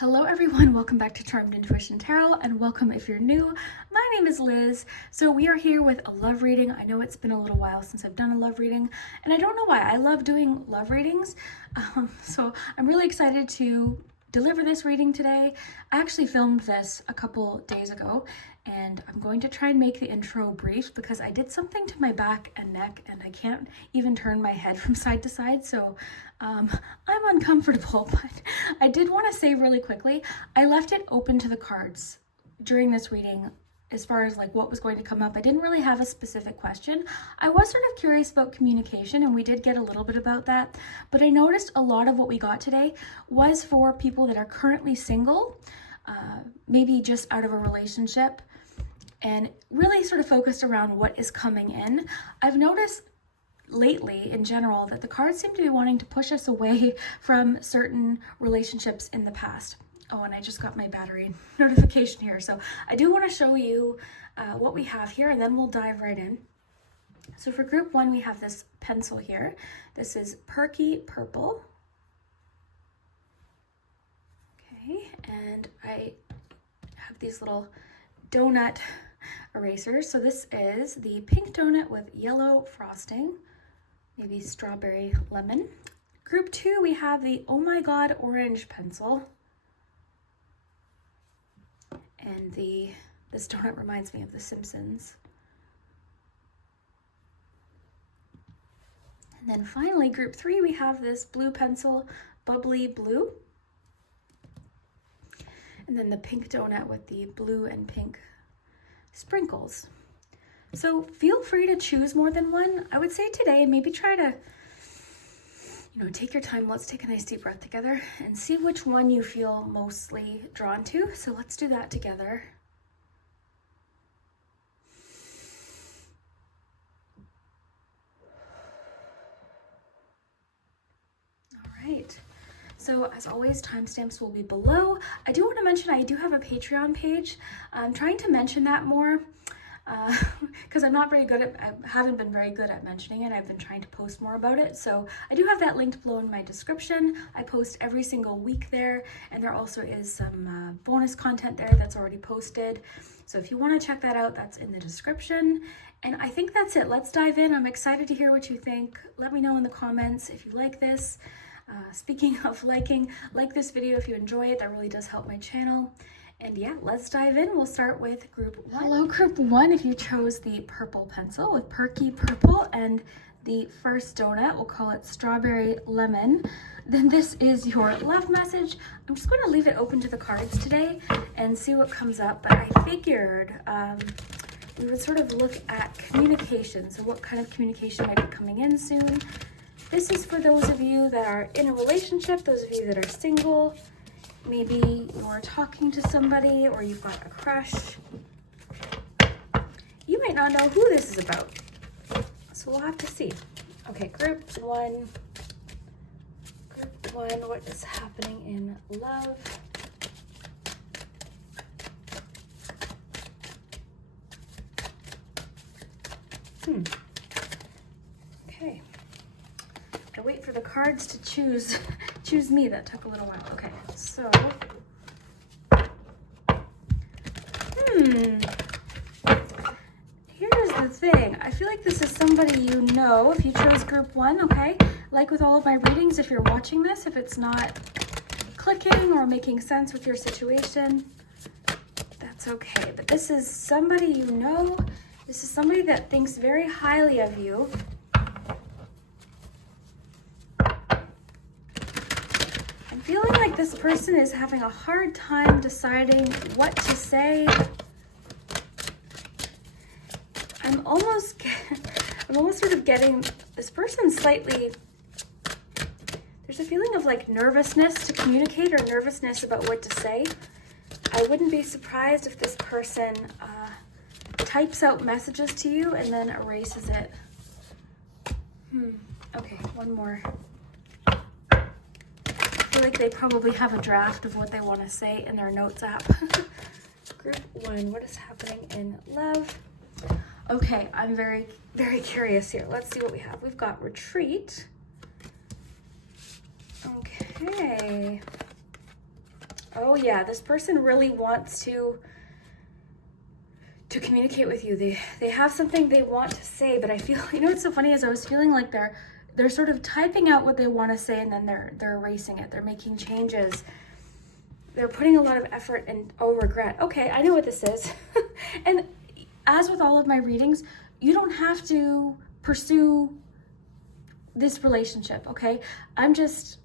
Hello everyone, welcome back to Charmed Intuition Tarot, and welcome if you're new. My name is Liz. So we are here with a love reading. I know it's been a little while since I've done a love reading, and I don't know why. I love doing love readings. So I'm really excited to deliver this reading today. I actually filmed this a couple days ago, and I'm going to try and make the intro brief because I did something to my back and neck and I can't even turn my head from side to side, so I'm uncomfortable. But I did want to say really quickly, I left it open to the cards during this reading as far as like what was going to come up. I didn't really have a specific question. I was sort of curious about communication, and we did get a little bit about that, but I noticed a lot of what we got today was for people that are currently single, maybe just out of a relationship, and really sort of focused around what is coming in. I've noticed lately in general that the cards seem to be wanting to push us away from certain relationships in the past. Oh, and I just got my battery notification here. So I do want to show you what we have here, and then we'll dive right in. So for group one, we have this pencil here. This is Perky Purple. Okay, and I have these little donut erasers. So this is the pink donut with yellow frosting, maybe strawberry lemon. Group two, we have the Oh My God orange pencil. And this donut reminds me of The Simpsons. And then finally, group three, we have this blue pencil, Bubbly Blue. And then the pink donut with the blue and pink sprinkles. So feel free to choose more than one. I would say today, maybe try to, take your time. Let's take a nice deep breath together and see which one you feel mostly drawn to. So let's do that together. All right. So as always, timestamps will be below. I do want to mention I do have a Patreon page. I'm trying to mention that more because I haven't been very good at mentioning it. I've been trying to post more about it. So I do have that linked below in my description. I post every single week there, and there also is some bonus content there that's already posted. So if you want to check that out, that's in the description. And I think that's it. Let's dive in. I'm excited to hear what you think. Let me know in the comments if you like this. Speaking of liking, like this video if you enjoy it. That really does help my channel. And yeah, let's dive in. We'll start with group one. Hello, group one. If you chose the purple pencil with Perky Purple and the first donut, we'll call it Strawberry Lemon, then this is your love message. I'm just going to leave it open to the cards today and see what comes up. But I figured we would sort of look at communication. So what kind of communication might be coming in soon? This is for those of you that are in a relationship, those of you that are single. Maybe you're talking to somebody or you've got a crush. You might not know who this is about, so we'll have to see. Okay, group one, what is happening in love? Okay. I wait for the cards to choose me. That took a little while. Okay, so here's the thing. I feel like this is somebody you know if you chose group one. Okay, like with all of my readings, if you're watching this, if it's not clicking or making sense with your situation, that's okay. But this is somebody you know. This is somebody that thinks very highly of you. Feeling like this person is having a hard time deciding what to say. I'm almost sort of getting this person slightly, there's a feeling of like nervousness to communicate or nervousness about what to say. I wouldn't be surprised if this person types out messages to you and then erases it. Okay, one more. I feel like they probably have a draft of what they want to say in their notes app. Group one, what is happening in love? Okay, I'm very, very curious here. Let's see what we have. We've got retreat. Okay. Oh yeah, this person really wants to communicate with you. They have something they want to say, but I feel, you know what's so funny is I was feeling like they're sort of typing out what they want to say, and then they're erasing it. They're making changes. They're putting a lot of effort and regret. Okay, I know what this is. And as with all of my readings, you don't have to pursue this relationship, okay? I'm just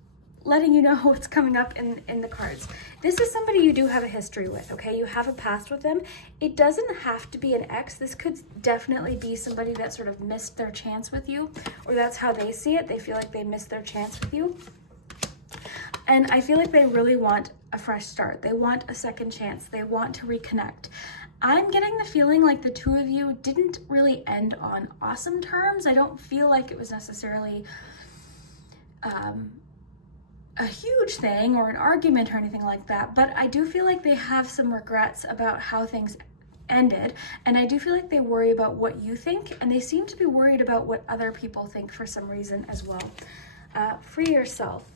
letting you know what's coming up in the cards. This is somebody you do have a history with, okay? You have a past with them. It doesn't have to be an ex. This could definitely be somebody that sort of missed their chance with you, or that's how they see it. They feel like they missed their chance with you. And I feel like they really want a fresh start. They want a second chance. They want to reconnect. I'm getting the feeling like the two of you didn't really end on awesome terms. I don't feel like it was necessarily a huge thing or an argument or anything like that, but I do feel like they have some regrets about how things ended, and I do feel like they worry about what you think, and they seem to be worried about what other people think for some reason as well. Free yourself.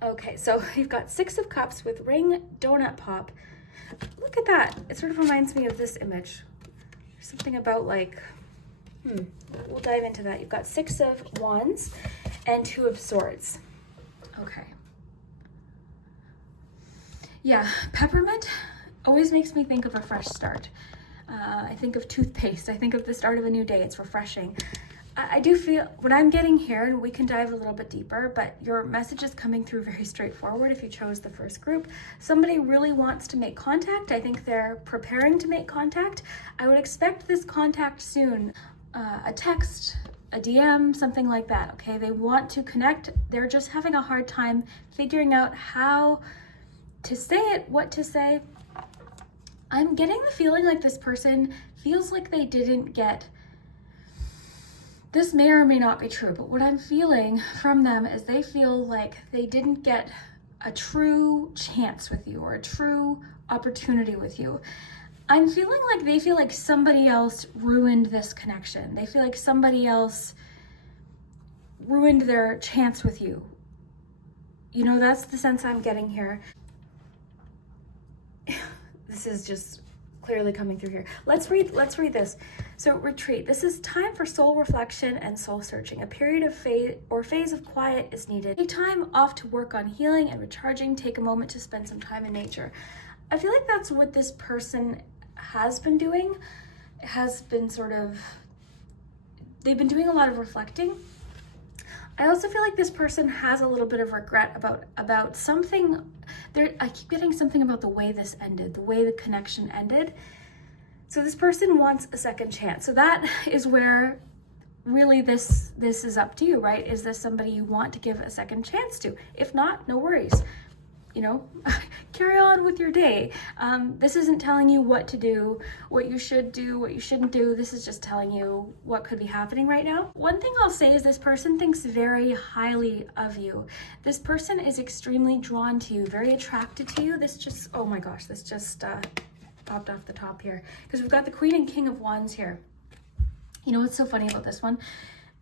Okay, so you've got 6 of Cups with ring, donut pop. Look at that. It sort of reminds me of this image. There's something about like, we'll dive into that. You've got 6 of Wands and 2 of Swords. Okay. Yeah, peppermint always makes me think of a fresh start. I think of toothpaste. I think of the start of a new day. It's refreshing. I do feel what I'm getting here, and we can dive a little bit deeper, but your message is coming through very straightforward if you chose the first group. Somebody really wants to make contact. I think they're preparing to make contact. I would expect this contact soon. A text, a DM, something like that, okay? They want to connect. They're just having a hard time figuring out how to say it, what to say. I'm getting the feeling like this person feels like they didn't get, this may or may not be true, but what I'm feeling from them is they feel like they didn't get a true chance with you or a true opportunity with you. I'm feeling like they feel like somebody else ruined this connection. They feel like somebody else ruined their chance with you. You know, that's the sense I'm getting here. This is just clearly coming through here. Let's read this. So retreat. This is time for soul reflection and soul searching. A period of phase of quiet is needed. Take time off to work on healing and recharging. Take a moment to spend some time in nature. I feel like that's what this person has been doing. It has been they've been doing a lot of reflecting. I also feel like this person has a little bit of regret about something. I keep getting something about the way this ended, the way the connection ended. So this person wants a second chance. So that is where really this is up to you, right? Is this somebody you want to give a second chance to? If not, no worries. You know, carry on with your day. This isn't telling you what to do, what you should do, what you shouldn't do. This is just telling you what could be happening right now. One thing I'll say is this person thinks very highly of you. This person is extremely drawn to you, very attracted to you. This just, oh my gosh, this just popped off the top here because we've got the Queen and King of Wands here. You know what's so funny about this one?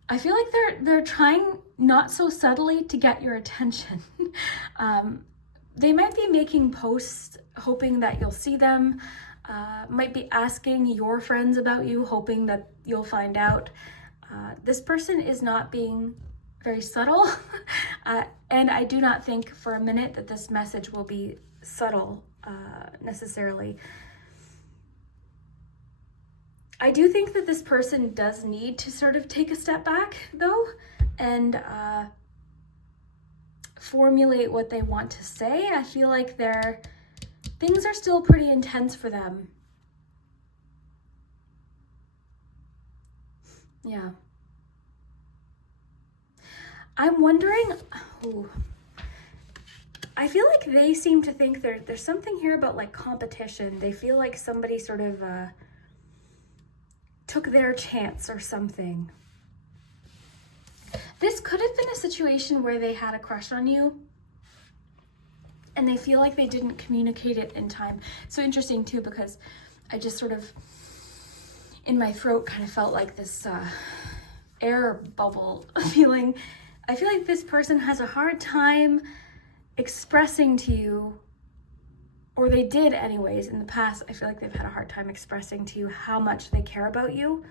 I feel like they're trying not so subtly to get your attention. They might be making posts hoping that you'll see them, might be asking your friends about you, hoping that you'll find out. This person is not being very subtle, and I do not think for a minute that this message will be subtle necessarily. I do think that this person does need to sort of take a step back, though, and formulate what they want to say. I feel like things are still pretty intense for them. Yeah. I'm wondering, I feel like they seem to think there's something here about like competition. They feel like somebody sort of took their chance or something. This could have been a situation where they had a crush on you and they feel like they didn't communicate it in time. So interesting too, because I just sort of, in my throat, kind of felt like this air bubble feeling. I feel like this person has a hard time expressing to you, or they did anyways in the past. I feel like they've had a hard time expressing to you how much they care about you.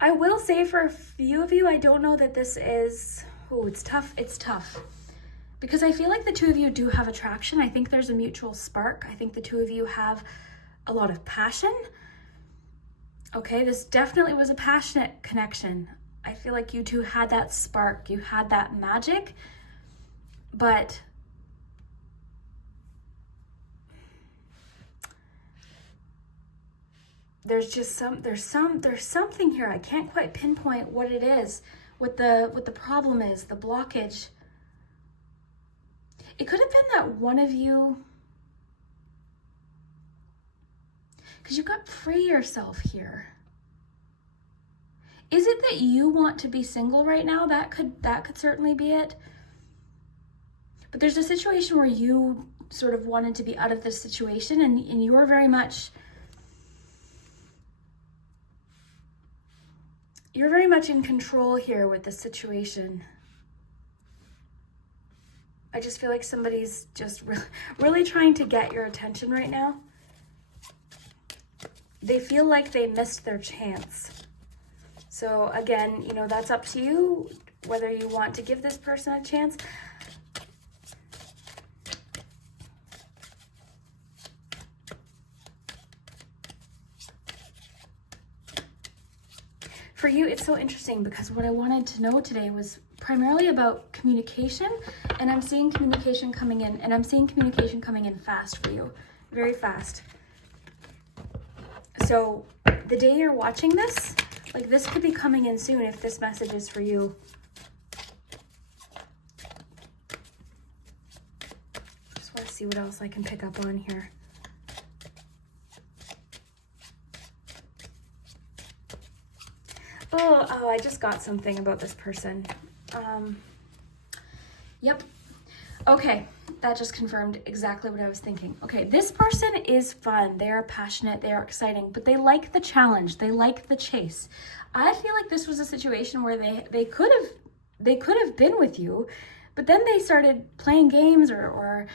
I will say for a few of you, I don't know that this is, it's tough. It's tough. Because I feel like the two of you do have attraction. I think there's a mutual spark. I think the two of you have a lot of passion. Okay, this definitely was a passionate connection. I feel like you two had that spark. You had that magic. But there's something here. I can't quite pinpoint what it is, what the problem is, the blockage. It could have been that one of you, because you got free yourself here. Is it that you want to be single right now? That could certainly be it. But there's a situation where you sort of wanted to be out of this situation, and you're very much in control here with the situation. I just feel like somebody's just really trying to get your attention right now. They feel like they missed their chance. So again, that's up to you, whether you want to give this person a chance. For you, it's so interesting because what I wanted to know today was primarily about communication, and I'm seeing communication coming in, and I'm seeing communication coming in fast for you, very fast. So the day you're watching this, like this could be coming in soon if this message is for you. Just want to see what else I can pick up on here. Oh, I just got something about this person. Yep. Okay, that just confirmed exactly what I was thinking. Okay, this person is fun. They are passionate. They are exciting, but they like the challenge. They like the chase. I feel like this was a situation where they could have been with you, but then they started playing games or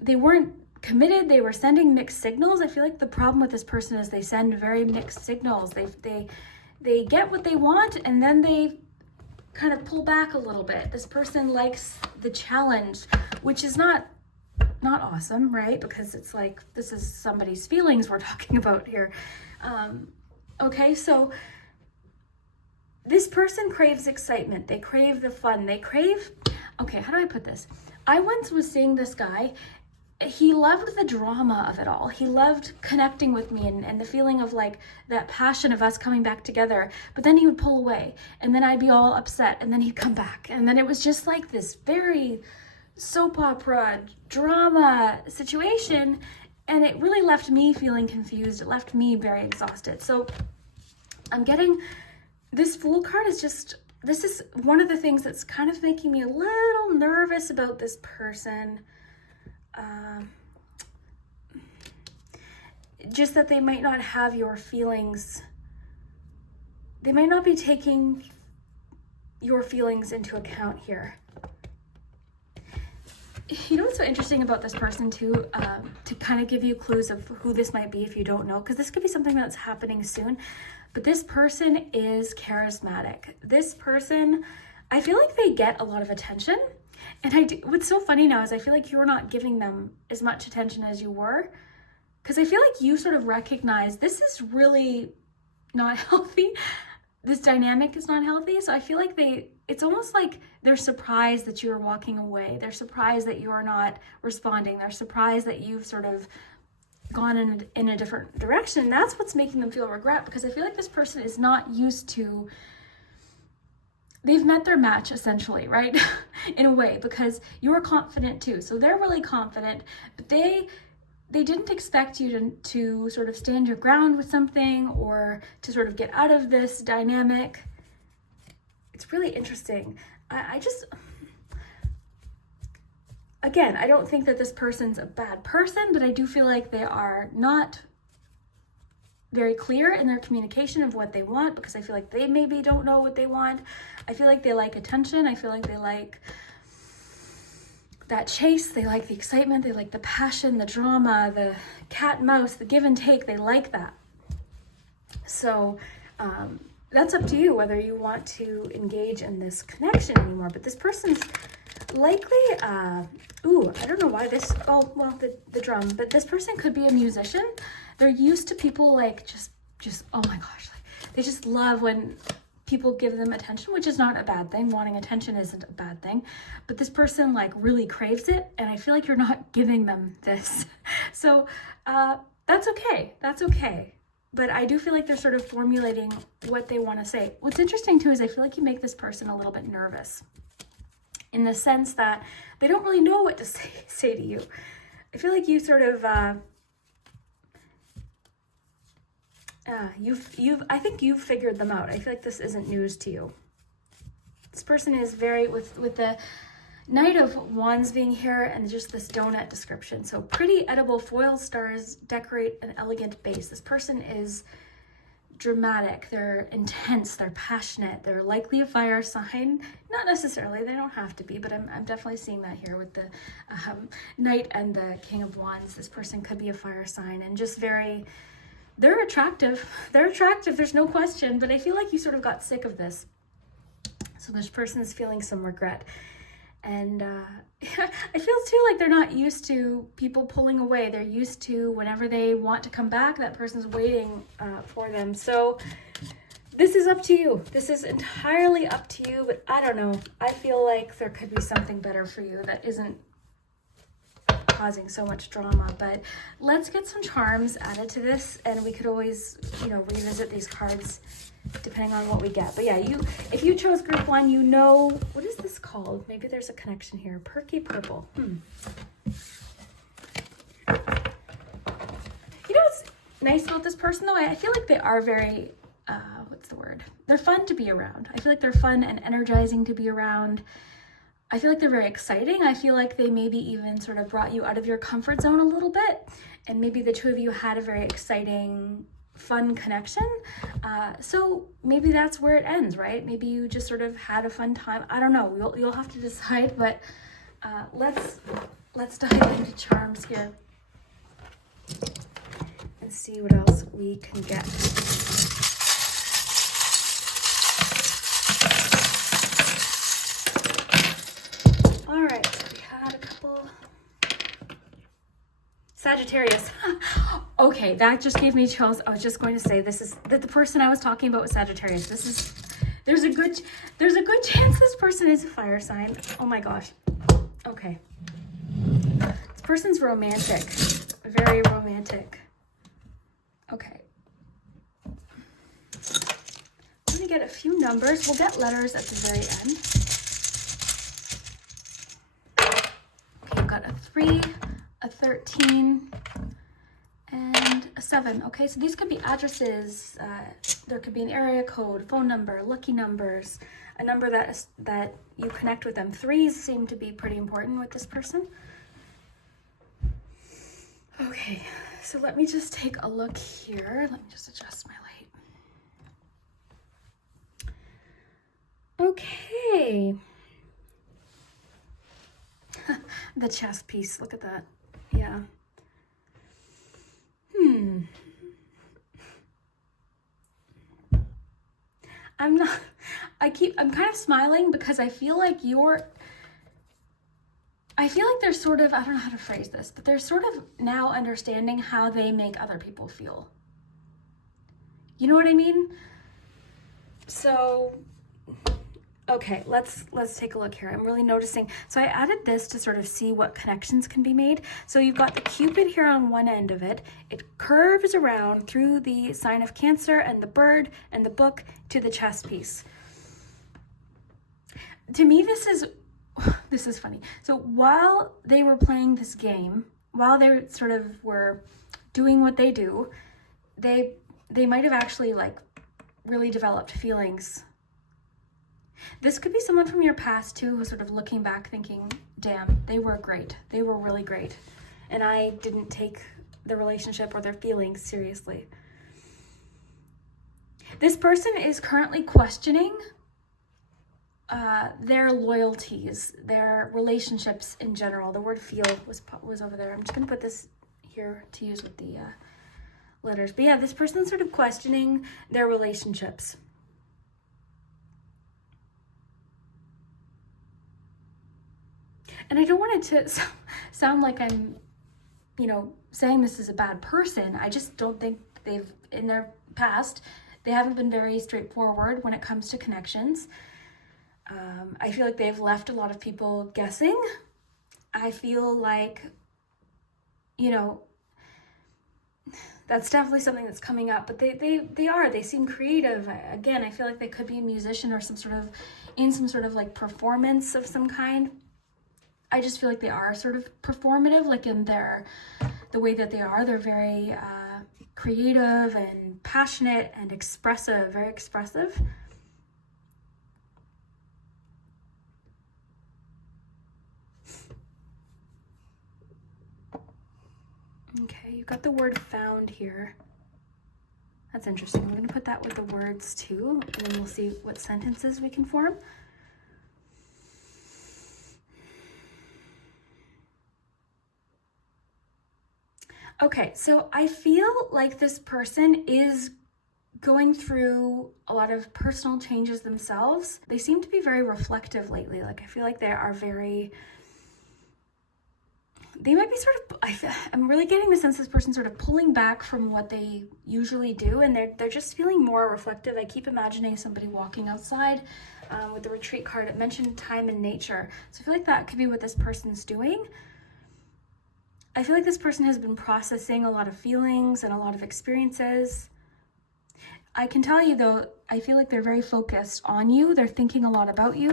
they weren't committed. They were sending mixed signals. I feel like the problem with this person is they send very mixed signals. They get what they want, and then they kind of pull back a little bit. This person likes the challenge, which is not awesome, right? Because it's like, this is somebody's feelings we're talking about here. Okay, so this person craves excitement. They crave the fun. They crave, okay, how do I put this? I once was seeing this guy. He loved the drama of it all. He loved connecting with me and the feeling of like that passion of us coming back together. But then he would pull away, and then I'd be all upset, and then he'd come back. And then it was just like this very soap opera drama situation. And it really left me feeling confused. It left me very exhausted. So I'm getting this Fool card is just, this is one of the things that's kind of making me a little nervous about this person. Just that they might not have your feelings. They might not be taking your feelings into account here. You know what's so interesting about this person too, to kind of give you clues of who this might be if you don't know, because this could be something that's happening soon, but this person is charismatic. This person, I feel like they get a lot of attention. And what's so funny now is I feel like you're not giving them as much attention as you were, because I feel like you sort of recognize this is really not healthy. This dynamic is not healthy. So I feel like it's almost like they're surprised that you're walking away. They're surprised that you're not responding. They're surprised that you've sort of gone in a different direction. And that's what's making them feel regret, because I feel like this person is not used to, they've met their match essentially, right? In a way, because you're confident too. So they're really confident, but they didn't expect you to sort of stand your ground with something or to sort of get out of this dynamic. It's really interesting. Again, I don't think that this person's a bad person, but I do feel like they are not very clear in their communication of what they want, because I feel like they maybe don't know what they want. I feel like they like attention. I feel like they like that chase. They like the excitement. They like the passion, the drama, the cat and mouse, the give and take. They like that. So that's up to you whether you want to engage in this connection anymore. But this person's likely, I don't know why this, the drum, but this person could be a musician. They're used to people like just, oh my gosh, like they just love when people give them attention, which is not a bad thing. Wanting attention isn't a bad thing, but this person like really craves it, and I feel like you're not giving them this. So that's okay. That's okay. But I do feel like they're sort of formulating what they want to say. What's interesting too is I feel like you make this person a little bit nervous, in the sense that they don't really know what to say to you. I feel like you sort of, I think you've figured them out. I feel like this isn't news to you. This person is very, with the Knight of Wands being here and just this donut description. So pretty edible foil stars decorate an elegant base. This person is dramatic, they're intense, they're passionate, they're likely a fire sign. Not necessarily, they don't have to be, but I'm definitely seeing that here with the Knight and the King of Wands. This person could be a fire sign, and just they're attractive. They're attractive, there's no question, but I feel like you sort of got sick of this. So this person's feeling some regret. And I feel too like they're not used to people pulling away. They're used to whenever they want to come back, that person's waiting for them. So this is up to you. This is entirely up to you, but I don't know. I feel like there could be something better for you that isn't causing so much drama. But let's get some charms added to this, and we could always, revisit these cards depending on what we get. But yeah, if you chose group 1, you know, what is this called? Maybe there's a connection here. Perky purple. You know what's nice about this person though? I feel like they are very, what's the word? They're fun to be around. I feel like they're fun and energizing to be around. I feel like they're very exciting. I feel like they maybe even sort of brought you out of your comfort zone a little bit. And maybe the two of you had a very exciting, fun connection. So maybe that's where it ends, right? Maybe you just sort of had a fun time. I don't know. You'll have to decide, but let's dive into charms here and see what else we can get. All right, so we had a couple. Sagittarius. Okay, that just gave me chills. I was just going to say the person I was talking about was Sagittarius. There's a good chance this person is a fire sign. Oh my gosh. Okay. This person's romantic. Very romantic. Okay. I'm going to get a few numbers. We'll get letters at the very end. Okay, I've got a 3, a 13, and a 7. Okay, so these could be addresses. There could be an area code, phone number, lucky numbers, a number that you connect with them. 3s seem to be pretty important with this person. Okay, so let me just take a look here. Let me just adjust my light. Okay. The chess piece, look at that. Yeah. I'm kind of smiling because I feel like they're sort of, I don't know how to phrase this, but they're sort of now understanding how they make other people feel. You know what I mean? So, okay, let's take a look here. I'm really noticing. So I added this to sort of see what connections can be made. So you've got the Cupid here on one end of it. It curves around through the sign of Cancer and the bird and the book to the chess piece. To me, this is funny. So while they were playing this game, while they sort of were doing what they do, they might have actually like really developed feelings. This could be someone from your past too, who's sort of looking back thinking, damn, they were great. They were really great. And I didn't take the relationship or their feelings seriously. This person is currently questioning their loyalties, their relationships in general. The word feel was over there. I'm just going to put this here to use with the letters. But yeah, this person's sort of questioning their relationships. And I don't want it to sound like I'm, saying this is a bad person. I just don't think in their past, they haven't been very straightforward when it comes to connections. I feel like they've left a lot of people guessing. I feel like, that's definitely something that's coming up, but they seem creative. Again, I feel like they could be a musician or in some sort of like performance of some kind. I just feel like they are sort of performative, like in the way that they are. They're very creative and passionate and expressive, very expressive. Okay, you've got the word found here. That's interesting. I'm going to put that with the words too, and then we'll see what sentences we can form. Okay, so I feel like this person is going through a lot of personal changes themselves. They seem to be very reflective lately. Like I feel like they might be I'm really getting the sense this person's sort of pulling back from what they usually do, and they're just feeling more reflective. I keep imagining somebody walking outside with the retreat card. It mentioned time and nature. So I feel like that could be what this person's doing. I feel like this person has been processing a lot of feelings and a lot of experiences. I can tell you though, I feel like they're very focused on you. They're thinking a lot about you.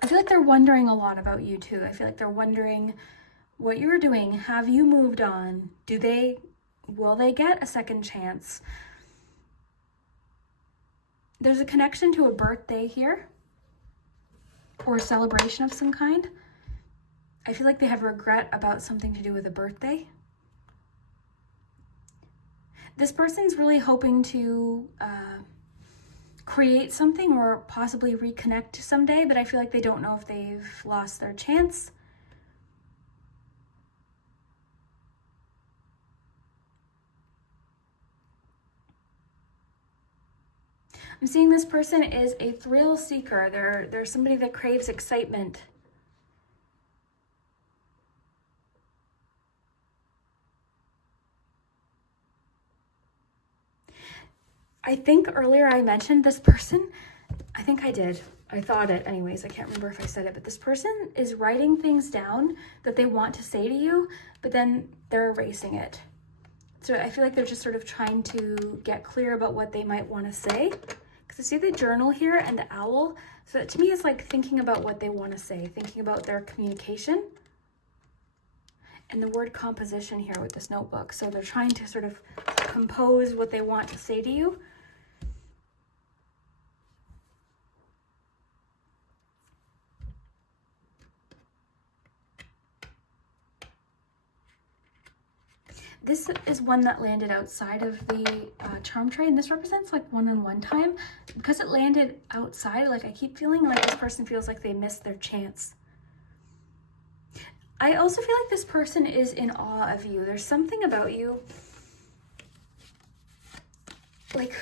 I feel like they're wondering a lot about you too. I feel like they're wondering what you're doing. Have you moved on? Will they get a second chance? There's a connection to a birthday here or a celebration of some kind. I feel like they have regret about something to do with a birthday. This person's really hoping to create something or possibly reconnect someday, but I feel like they don't know if they've lost their chance. I'm seeing this person is a thrill seeker. They're somebody that craves excitement. I think earlier I mentioned this person. I think I did. I thought it anyways. I can't remember if I said it, but this person is writing things down that they want to say to you, but then they're erasing it. So I feel like they're just sort of trying to get clear about what they might want to say. Because I see the journal here and the owl. So that to me is like thinking about what they want to say, thinking about their communication. And the word composition here with this notebook. So they're trying to sort of compose what they want to say to you. This is one that landed outside of the charm tray, and this represents like one-on-one time. Because it landed outside, like I keep feeling like this person feels like they missed their chance. I also feel like this person is in awe of you. There's something about you, like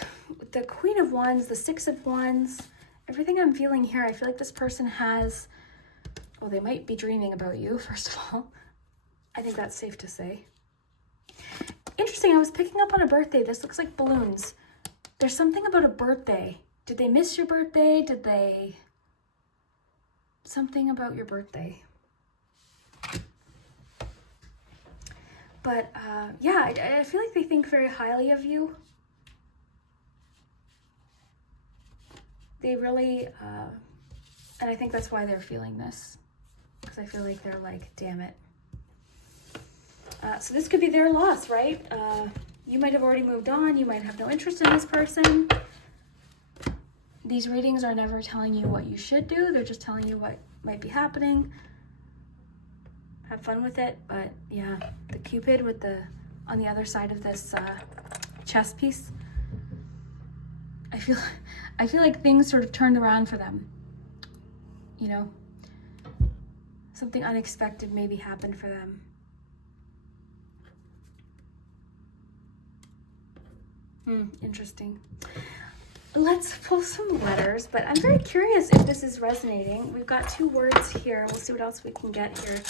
the Queen of Wands, the Six of Wands, everything I'm feeling here, I feel like this person has, well, they might be dreaming about you, first of all. I think that's safe to say. Interesting, I was picking up on a birthday. This looks like balloons. There's something about a birthday. Did they miss your birthday? Something about your birthday. But yeah, I feel like they think very highly of you. They really, and I think that's why they're feeling this. Because I feel like they're like, damn it. So this could be their loss, right? You might have already moved on. You might have no interest in this person. These readings are never telling you what you should do. They're just telling you what might be happening. Have fun with it. But yeah, the Cupid with on the other side of this chess piece. I feel like things sort of turned around for them. You know, something unexpected maybe happened for them. Interesting. Let's pull some letters, but I'm very curious if this is resonating. We've got 2 words here. We'll see what else we can get here.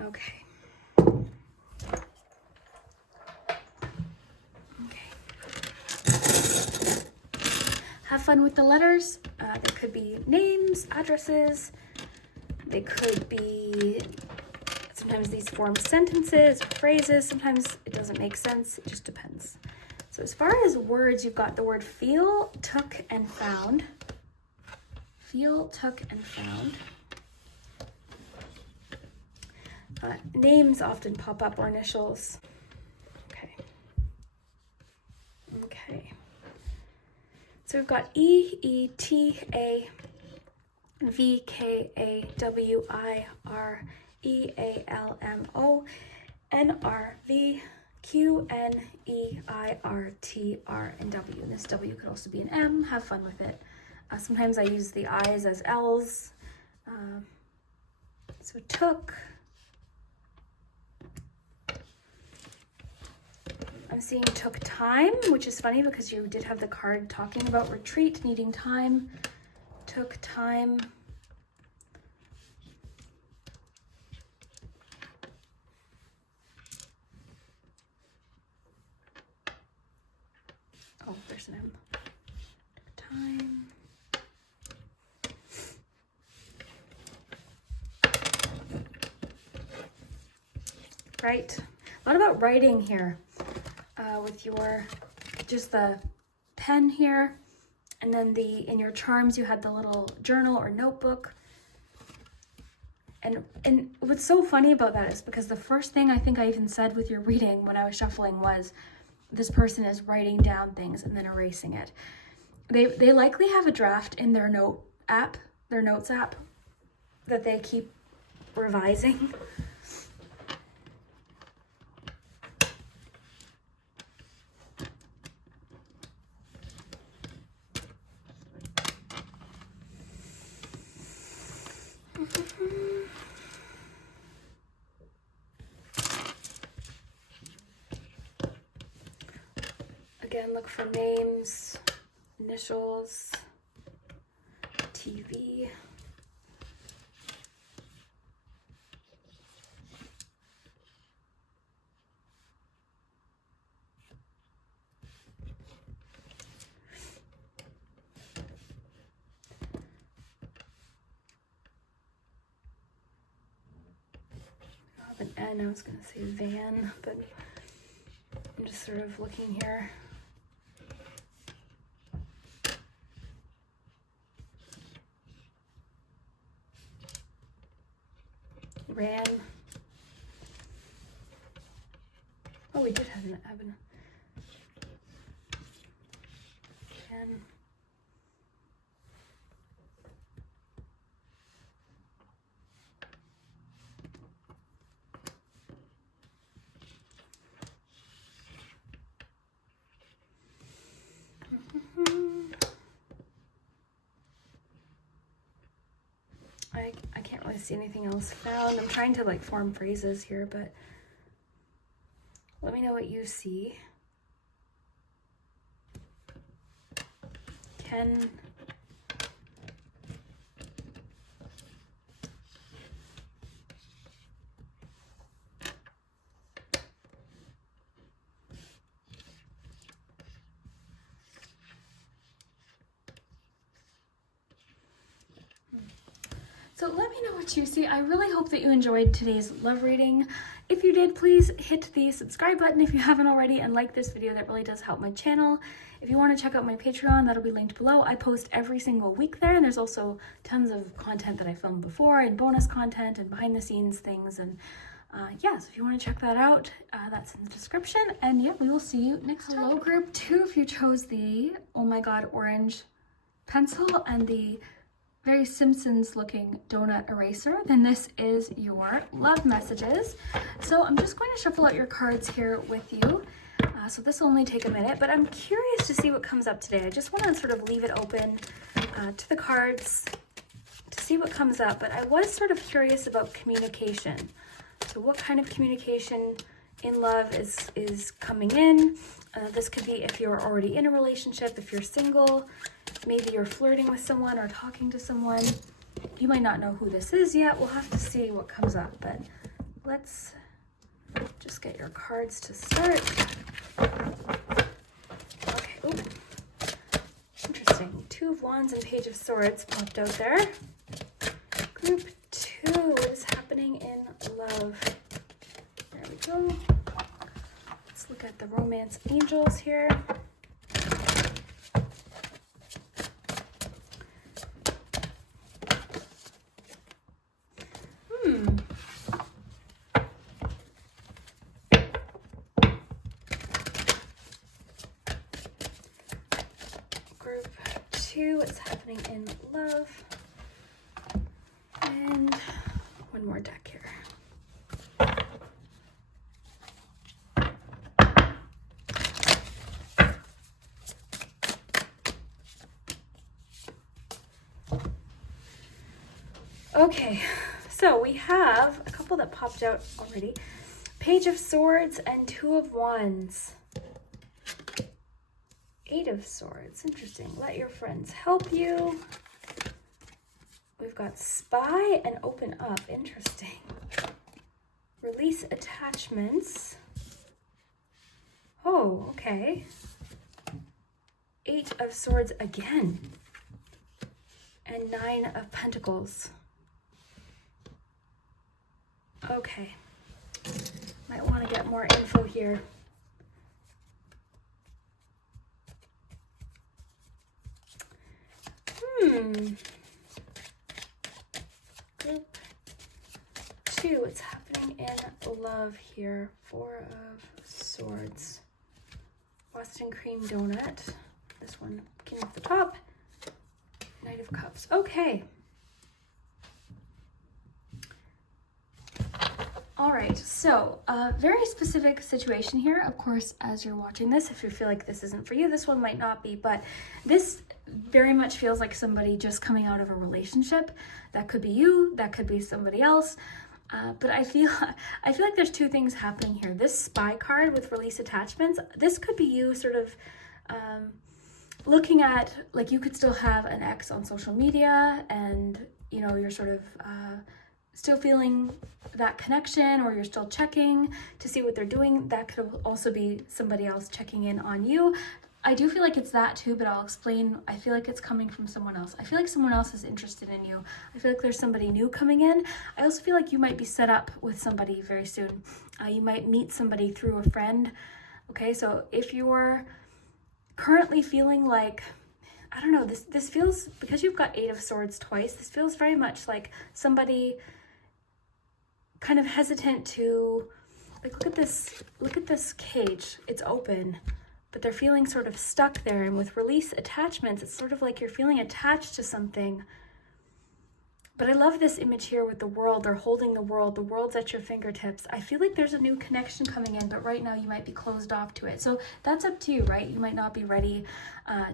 Okay. Have fun with the letters. There could be names, addresses. They could be, sometimes these form sentences or phrases. Sometimes it doesn't make sense. It just depends. So as far as words, you've got the word feel, took, and found. Feel, took, and found. Names often pop up, or initials. Okay. So we've got E, E, T, A, V, K, A, W, I, R, E, A, L, M, O, N, R, V, Q, N, E, I, R, T, R, and W. And this W could also be an M. Have fun with it. Sometimes I use the I's as L's. So took. I'm seeing took time, which is funny because you did have the card talking about retreat, needing time. Took time. Oh, there's an M. Took time. Right. A lot about writing here. With your, just the pen here, and then in your charms you had the little journal or notebook. And what's so funny about that is because the first thing I think I even said with your reading when I was shuffling was, this person is writing down things and then erasing it. They likely have a draft in their notes app, that they keep revising. Again, look for names, initials, TV. An N, I was going to say van, but I'm just sort of looking here. Ran. Oh, we did have an Eben. Ran. I can't really see anything else found. I'm trying to like form phrases here, but let me know what you see. 10. So let me know what you see. I really hope that you enjoyed today's love reading. If you did, please hit the subscribe button if you haven't already, and like this video. That really does help my channel. If you want to check out my Patreon, that'll be linked below. I post every single week there, and there's also tons of content that I filmed before, and bonus content and behind the scenes things. And yeah, so if you want to check that out, that's in the description. And yeah, we will see you next time. Hello group 2, if you chose the Oh My God orange pencil and the very Simpsons looking donut eraser, then this is your love messages. So I'm just going to shuffle out your cards here with you. So this will only take a minute, but I'm curious to see what comes up today. I just want to sort of leave it open to the cards to see what comes up, but I was sort of curious about communication. So what kind of communication in love is coming in? This could be if you're already in a relationship, if you're single, maybe you're flirting with someone or talking to someone. You might not know who this is yet. We'll have to see what comes up, but let's just get your cards to start. Okay, ooh. Interesting. Two of Wands and Page of Swords popped out there. Group 2, what is happening in love? There we go. Let's look at the romance angels here. Group 2, what's happening in love? And one more deck here. Okay, so we have a couple that popped out already. Page of Swords and Two of Wands. Eight of Swords, interesting. Let your friends help you. We've got Spy and Open Up, interesting. Release attachments. Oh, okay. Eight of Swords again. And Nine of Pentacles. Okay. Might want to get more info here. Group 2, what's happening in love here? Four of Swords. Boston Cream Donut. This one came off the top. Knight of Cups. Okay. All right, so a very specific situation here. Of course, as you're watching this, if you feel like this isn't for you, this one might not be, but this very much feels like somebody just coming out of a relationship. That could be you, that could be somebody else. But I feel like there's two things happening here. This Spy card with release attachments, this could be you sort of looking at, like, you could still have an ex on social media and, you know, you're sort of still feeling that connection, or you're still checking to see what they're doing. That could also be somebody else checking in on you. I do feel like it's that too, but I'll explain. I feel like it's coming from someone else. I feel like someone else is interested in you. I feel like there's somebody new coming in. I also feel like you might be set up with somebody very soon. You might meet somebody through a friend. Okay, so if you're currently feeling like, I don't know, this feels, because you've got Eight of Swords twice, this feels very much like somebody kind of hesitant to, like, look at this cage, it's open, but they're feeling sort of stuck there. And with release attachments, it's sort of like you're feeling attached to something. But I love this image here with the world. They're holding the world's at your fingertips. I feel like there's a new connection coming in, but right now you might be closed off to it. So that's up to you, right? You might not be ready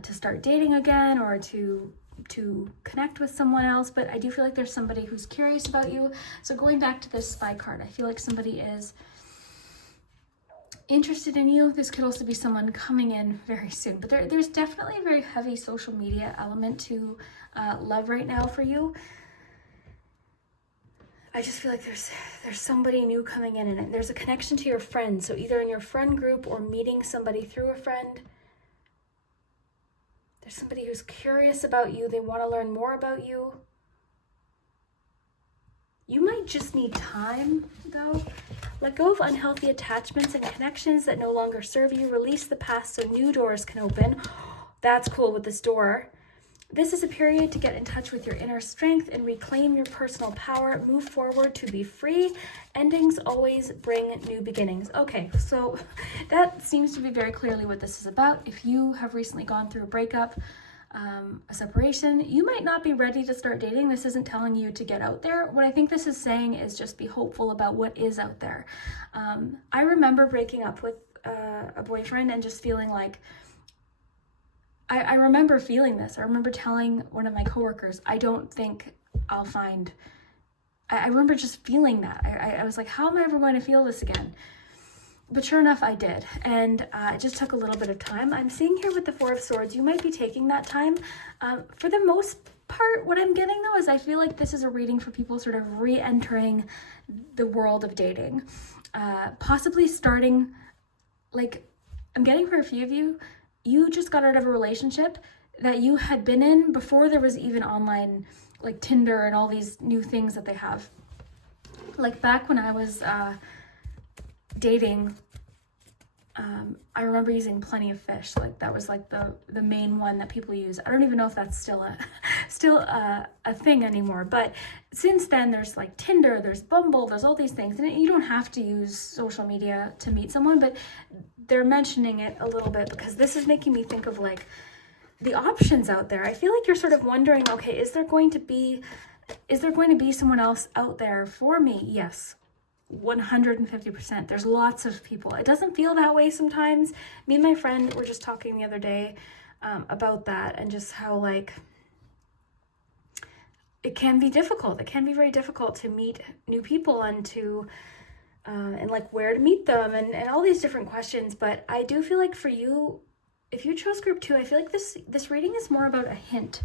to start dating again, or to connect with someone else, but I do feel like there's somebody who's curious about you. So going back to this Spy card, I feel like somebody is interested in you. This could also be someone coming in very soon, but there's definitely a very heavy social media element to love right now for you. I just feel like there's somebody new coming in, and there's a connection to your friends. So either in your friend group or meeting somebody through a friend. There's somebody who's curious about you. They want to learn more about you. You might just need time, though. Let go of unhealthy attachments and connections that no longer serve you. Release the past so new doors can open. That's cool with this door. This is a period to get in touch with your inner strength and reclaim your personal power. Move forward to be free. Endings always bring new beginnings. Okay, so that seems to be very clearly what this is about. If you have recently gone through a breakup, a separation. You might not be ready to start dating. This isn't telling you to get out there. What I think this is saying is just be hopeful about what is out there. I remember breaking up with a boyfriend and just feeling like, I remember feeling this. I remember telling one of my coworkers, I don't think I'll find, I remember just feeling that. I was like, how am I ever going to feel this again? But sure enough, I did. And it just took a little bit of time. I'm seeing here with the Four of Swords, you might be taking that time. For the most part, what I'm getting though is I feel like this is a reading for people sort of re-entering the world of dating. Possibly starting, like, I'm getting for a few of you, you just got out of a relationship that you had been in before there was even online, like Tinder and all these new things that they have. Like back when I was dating, I remember using Plenty of Fish. Like that was like the main one that people use. I don't even know if that's still a thing anymore. But since then, there's like Tinder, there's Bumble, there's all these things, and you don't have to use social media to meet someone. But they're mentioning it a little bit because this is making me think of like the options out there. I feel like you're sort of wondering, okay, is there going to be someone else out there for me? Yes. 150%. There's lots of people. It doesn't feel that way sometimes. Me and my friend were just talking the other day about that and just how like it can be difficult. It can be very difficult to meet new people and to and like where to meet them and all these different questions. But I do feel like for you, if you chose group 2, I feel like this reading is more about a hint.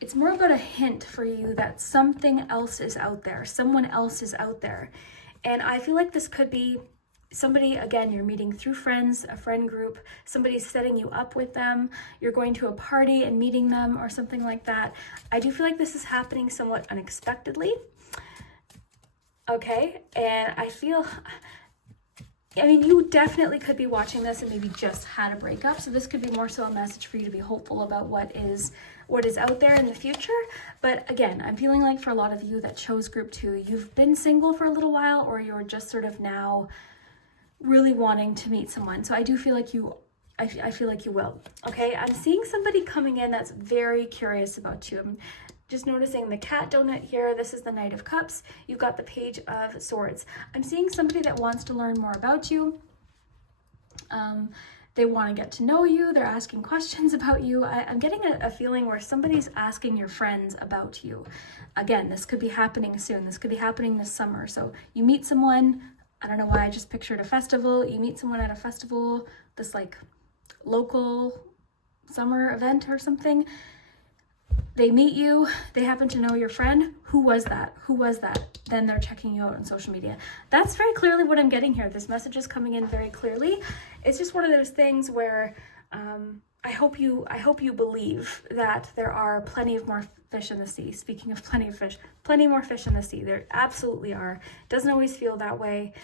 It's more about a hint for you that something else is out there. Someone else is out there. And I feel like this could be somebody, again, you're meeting through friends, a friend group, somebody's setting you up with them, you're going to a party and meeting them or something like that. I do feel like this is happening somewhat unexpectedly. Okay, and I mean, you definitely could be watching this and maybe just had a breakup. So this could be more so a message for you to be hopeful about what is out there in the future. But again, I'm feeling like for a lot of you that chose group 2, you've been single for a little while, or you're just sort of now really wanting to meet someone. So I do feel like I feel like you will. Okay, I'm seeing somebody coming in that's very curious about you. I'm just noticing the cat donut here. This is the Knight of Cups. You've got the Page of Swords. I'm seeing somebody that wants to learn more about you. They want to get to know you. They're asking questions about you. I'm getting a feeling where somebody's asking your friends about you. Again, this could be happening soon. This could be happening this summer. So you meet someone. I don't know why I just pictured a festival. You meet someone at a festival, this like local summer event or something. They meet you, they happen to know your friend. Who was that? Who was that? Then they're checking you out on social media. That's very clearly what I'm getting here. This message is coming in very clearly. It's just one of those things where I hope you believe that there are plenty of more fish in the sea. Speaking of plenty of fish, plenty more fish in the sea. There absolutely are. It doesn't always feel that way.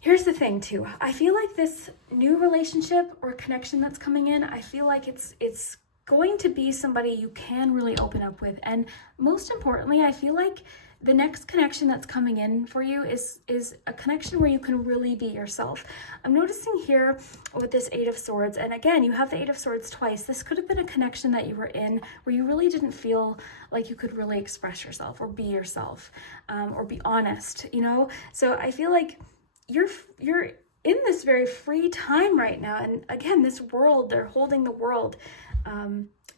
Here's the thing too. I feel like this new relationship or connection that's coming in, I feel like it's going to be somebody you can really open up with. And most importantly, I feel like the next connection that's coming in for you is a connection where you can really be yourself. I'm noticing here with this Eight of Swords, and again, you have the Eight of Swords twice. This could have been a connection that you were in where you really didn't feel like you could really express yourself or be yourself, or be honest, you know? So I feel like you're in this very free time right now. And again, this world, they're holding the world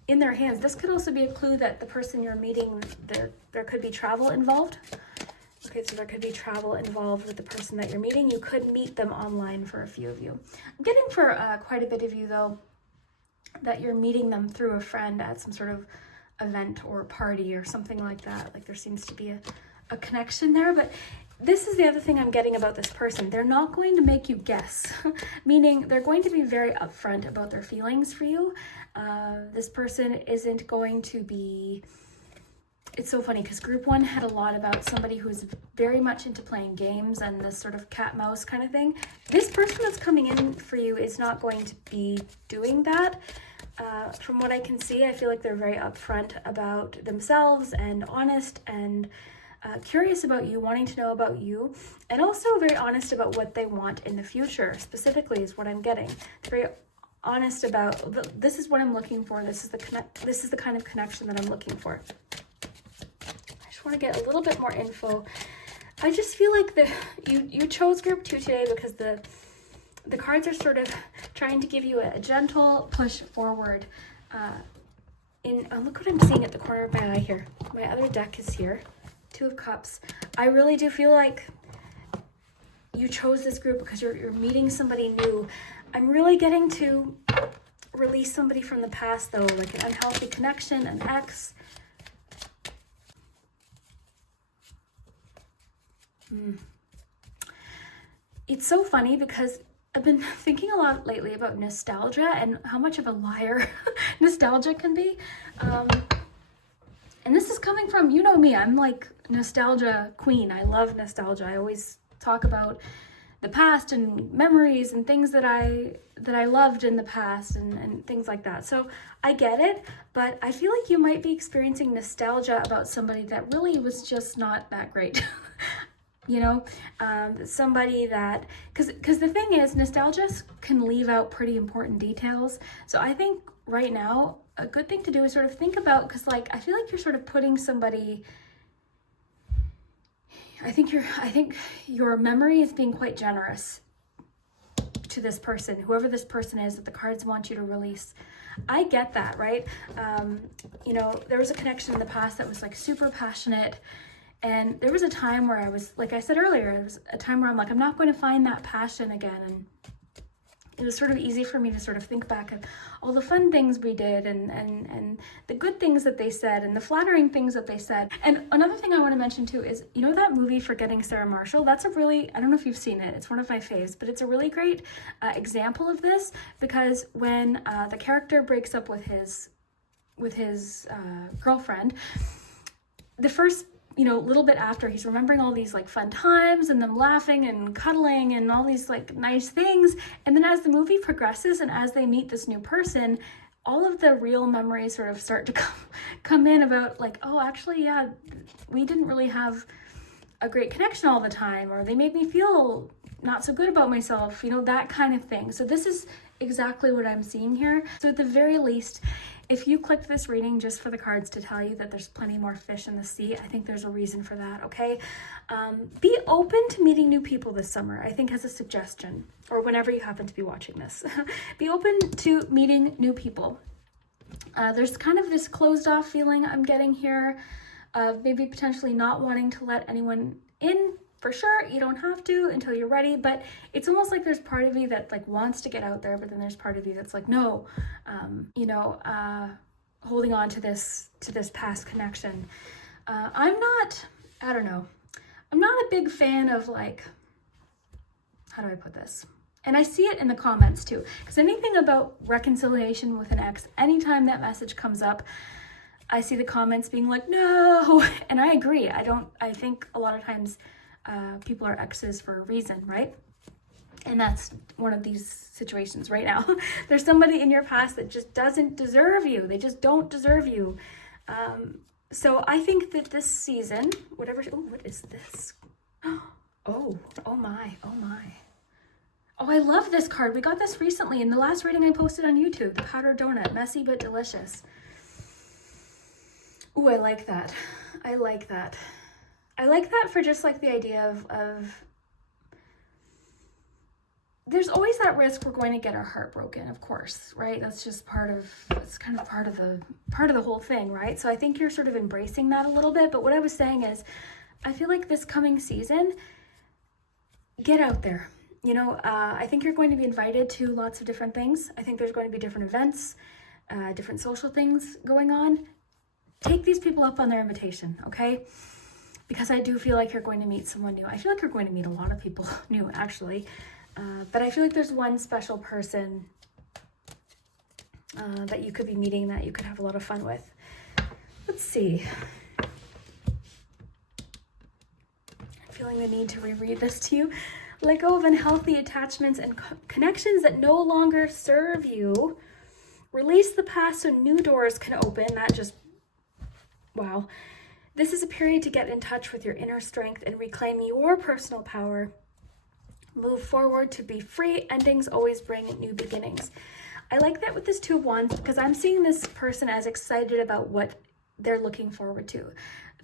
in their hands. This could also be a clue that the person you're meeting, there could be travel involved. Okay, so there could be travel involved with the person that you're meeting. You could meet them online for a few of you. I'm getting for quite a bit of you, though, that you're meeting them through a friend at some sort of event or party or something like that. Like there seems to be a connection there. But this is the other thing I'm getting about this person. They're not going to make you guess, meaning they're going to be very upfront about their feelings for you. This person isn't going to be... It's so funny because group 1 had a lot about somebody who's very much into playing games and this sort of cat-mouse kind of thing. This person that's coming in for you is not going to be doing that. From what I can see, I feel like they're very upfront about themselves and honest and curious about you, wanting to know about you, and also very honest about what they want in the future, specifically is what I'm getting. They're very honest about, this is what I'm looking for. This is the kind of connection that I'm looking for. I just want to get a little bit more info. I just feel like you chose group 2 today because the cards are sort of trying to give you a gentle push forward. Look what I'm seeing at the corner of my eye here. My other deck is here. 2 of Cups. I really do feel like you chose this group because you're meeting somebody new. I'm really getting to release somebody from the past though, like an unhealthy connection, an ex. It's so funny because I've been thinking a lot lately about nostalgia and how much of a liar nostalgia can be. And this is coming from, you know me, I'm like nostalgia queen. I love nostalgia. I always talk about the past and memories and things that I loved in the past and things like that. So I get it, but I feel like you might be experiencing nostalgia about somebody that really was just not that great. You know, somebody that, because the thing is, nostalgia can leave out pretty important details. So I think right now, a good thing to do is sort of think about, because like, I feel like you're sort of putting somebody, I think your memory is being quite generous to this person, whoever this person is that the cards want you to release. I get that, right? You know, there was a connection in the past that was like super passionate. And there was a time where I was, like I said earlier, it was a time where I'm like, I'm not going to find that passion again. And it was sort of easy for me to sort of think back of all the fun things we did and the good things that they said and the flattering things that they said. And another thing I want to mention too is, you know, that movie Forgetting Sarah Marshall, that's a really, I don't know if you've seen it, it's one of my faves, but it's a really great example of this, because when the character breaks up with his girlfriend, the first, you know, a little bit after, he's remembering all these like fun times and them laughing and cuddling and all these like nice things. And then as the movie progresses and as they meet this new person, all of the real memories sort of start to come in about like, oh, actually, yeah, we didn't really have a great connection all the time, or they made me feel not so good about myself, you know, that kind of thing. So this is exactly what I'm seeing here. So at the very least, if you clicked this reading just for the cards to tell you that there's plenty more fish in the sea, I think there's a reason for that, okay? Be open to meeting new people this summer, I think, as a suggestion, or whenever you happen to be watching this. Be open to meeting new people. There's kind of this closed off feeling I'm getting here of maybe potentially not wanting to let anyone in. For sure, you don't have to until you're ready, but it's almost like there's part of you that like wants to get out there, but then there's part of you that's like, no, you know, holding on to this past connection. I'm not a big fan of like, how do I put this? And I see it in the comments too, because anything about reconciliation with an ex, anytime that message comes up, I see the comments being like, no, and I agree. I think a lot of times people are exes for a reason, right? And that's one of these situations right now. There's somebody in your past that just doesn't deserve you. They just don't deserve you. So I think that this season, what is this? Oh my. Oh, I love this card. We got this recently in the last reading I posted on YouTube, the powdered donut, messy but delicious. Ooh, I like that. I like that for just like the idea of there's always that risk we're going to get our heart broken, of course, right? That's just it's kind of part of the whole thing, right? So I think you're sort of embracing that a little bit. But what I was saying is, I feel like this coming season, get out there. You know, I think you're going to be invited to lots of different things. I think there's going to be different events, different social things going on. Take these people up on their invitation, okay? Because I do feel like you're going to meet someone new. I feel like you're going to meet a lot of people new, actually. But I feel like there's one special person that you could be meeting that you could have a lot of fun with. Let's see. I'm feeling the need to reread this to you. Let go of unhealthy attachments and connections that no longer serve you. Release the past so new doors can open. Wow. This is a period to get in touch with your inner strength and reclaim your personal power. Move forward to be free. Endings always bring new beginnings. I like that with this Two of Wands because I'm seeing this person as excited about what they're looking forward to.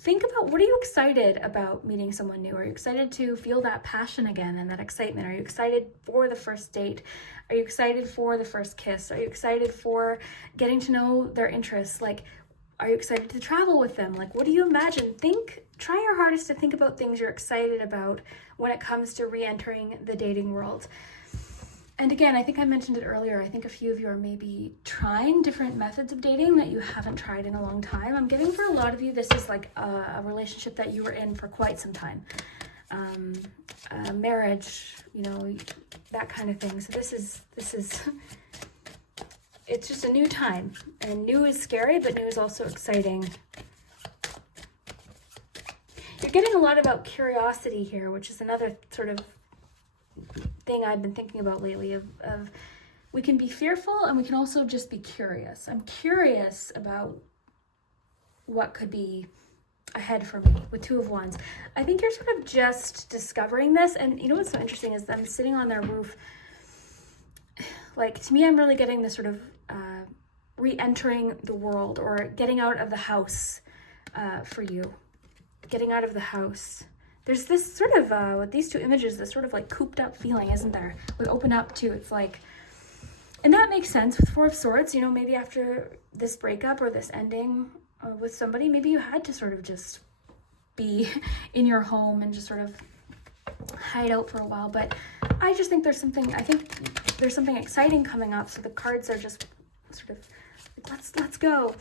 Think about, what are you excited about meeting someone new? Are you excited to feel that passion again and that excitement? Are you excited for the first date? Are you excited for the first kiss? Are you excited for getting to know their interests? Like, are you excited to travel with them? Like, what do you imagine? Try your hardest to think about things you're excited about when it comes to re-entering the dating world. And again, I think I mentioned it earlier, I think a few of you are maybe trying different methods of dating that you haven't tried in a long time. I'm getting for a lot of you, this is like a relationship that you were in for quite some time. Marriage, you know, that kind of thing. So this is, it's just a new time. And new is scary, but new is also exciting. You're getting a lot about curiosity here, which is another sort of thing I've been thinking about lately of we can be fearful and we can also just be curious. I'm curious about what could be ahead for me with Two of Wands. I think you're sort of just discovering this, and you know what's so interesting is I'm sitting on their roof. Like, to me, I'm really getting this sort of re-entering the world or getting out of the house for you. Getting out of the house. There's this sort of, with these two images, this sort of like cooped up feeling, isn't there? With open up too, it's like, and that makes sense with Four of Swords, you know, maybe after this breakup or this ending with somebody, maybe you had to sort of just be in your home and just sort of hide out for a while. But I just think there's something exciting coming up. So the cards are just sort of, let's go.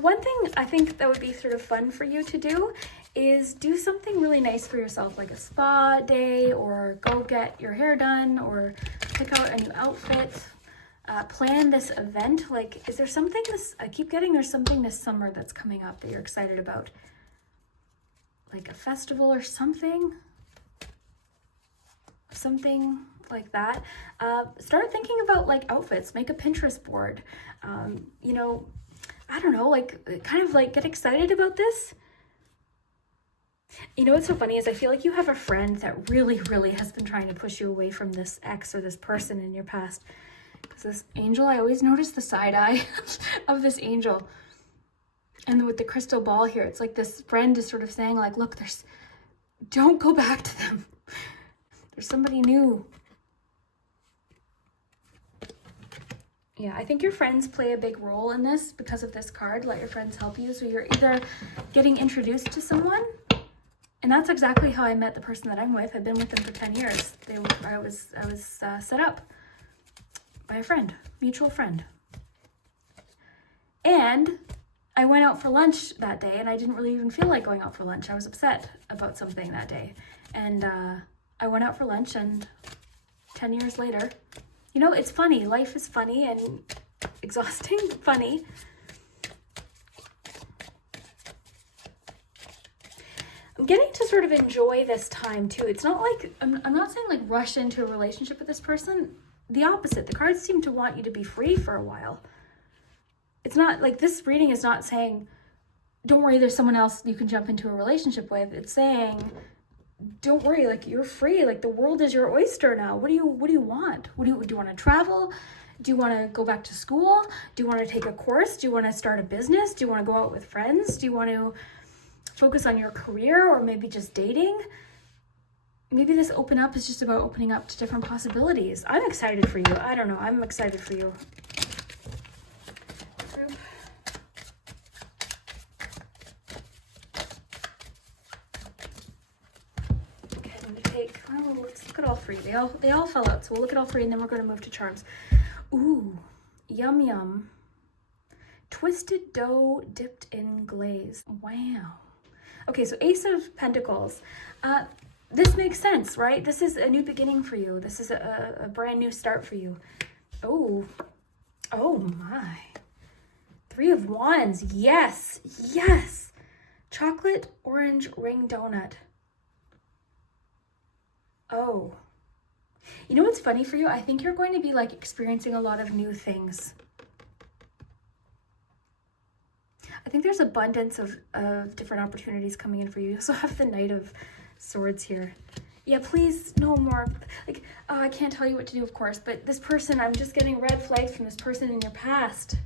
One thing I think that would be sort of fun for you to do is do something really nice for yourself, like a spa day, or go get your hair done, or pick out a new outfit, plan this event. Like, is there something I keep getting there's something this summer that's coming up that you're excited about? Like a festival or something like that. Start thinking about like outfits, make a Pinterest board. You know, I don't know, like kind of like get excited about this. You know what's so funny is I feel like you have a friend that really, really has been trying to push you away from this ex or this person in your past. Because this angel, I always notice the side eye of this angel. And with the crystal ball here, it's like this friend is sort of saying like, look, don't go back to them. There's somebody new. Yeah, I think your friends play a big role in this because of this card. Let your friends help you. So you're either getting introduced to someone, and that's exactly how I met the person that I'm with. I've been with them for 10 years. I was set up by a friend, mutual friend. And I went out for lunch that day, and I didn't really even feel like going out for lunch. I was upset about something that day. And I went out for lunch, and 10 years later, you know, it's funny. Life is funny and exhausting, but funny. I'm getting to sort of enjoy this time too. It's not like, I'm not saying like rush into a relationship with this person. The opposite. The cards seem to want you to be free for a while. It's not like, this reading is not saying, don't worry, there's someone else you can jump into a relationship with. It's saying, don't worry, like you're free. Like the world is your oyster now. What do you want? Do you want to travel? Do you want to go back to school? Do you want to take a course? Do you want to start a business? Do you want to go out with friends? Do you want to focus on your career, or maybe just dating? Maybe this open up is just about opening up to different possibilities. I'm excited for you. I don't know. I'm excited for you. Okay, I'm going to take, well, let's look at all three. They all fell out, so we'll look at all three, and then we're going to move to charms. Ooh, yum yum. Twisted dough dipped in glaze. Wow. Okay, so Ace of Pentacles. This makes sense, right? This is a new beginning for you. This is a brand new start for you. Oh my. Three of Wands. Yes. Chocolate orange ring donut. Oh. You know what's funny for you? I think you're going to be like experiencing a lot of new things. I think there's abundance of different opportunities coming in for you. You also have the Knight of Swords here. Yeah, please, no more. Like, I can't tell you what to do, of course, but this person, I'm just getting red flags from this person in your past.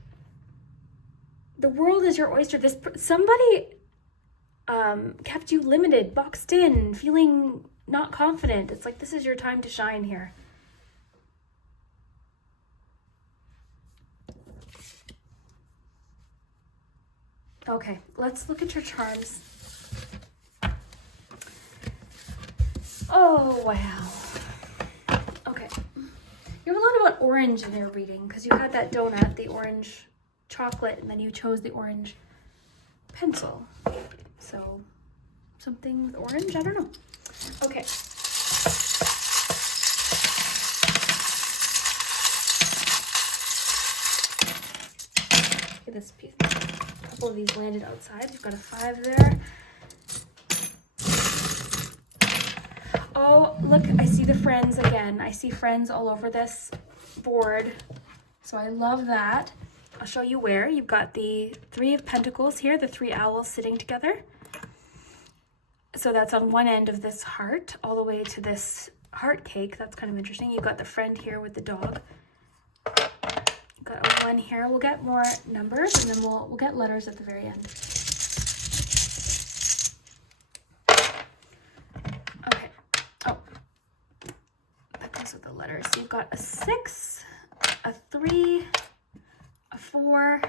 The world is your oyster. Somebody kept you limited, boxed in, feeling not confident. It's like, this is your time to shine here. Okay, let's look at your charms. Oh, wow. Okay. You have a lot about orange in your reading because you had that donut, the orange chocolate, and then you chose the orange pencil. So, something with orange? I don't know. Okay. Look at this piece. A couple of these landed outside. You've got a 5 there. Oh, look, I see the friends again. I see friends all over this board. So I love that. I'll show you where. You've got the 3 of Pentacles here, the 3 owls sitting together. So that's on one end of this heart, all the way to this heart cake. That's kind of interesting. You've got the friend here with the dog. You've got a 1 here. We'll get more numbers, and then we'll get letters at the very end. Okay. Oh, that goes with the letters. So you've got a 6, a 3, a 4,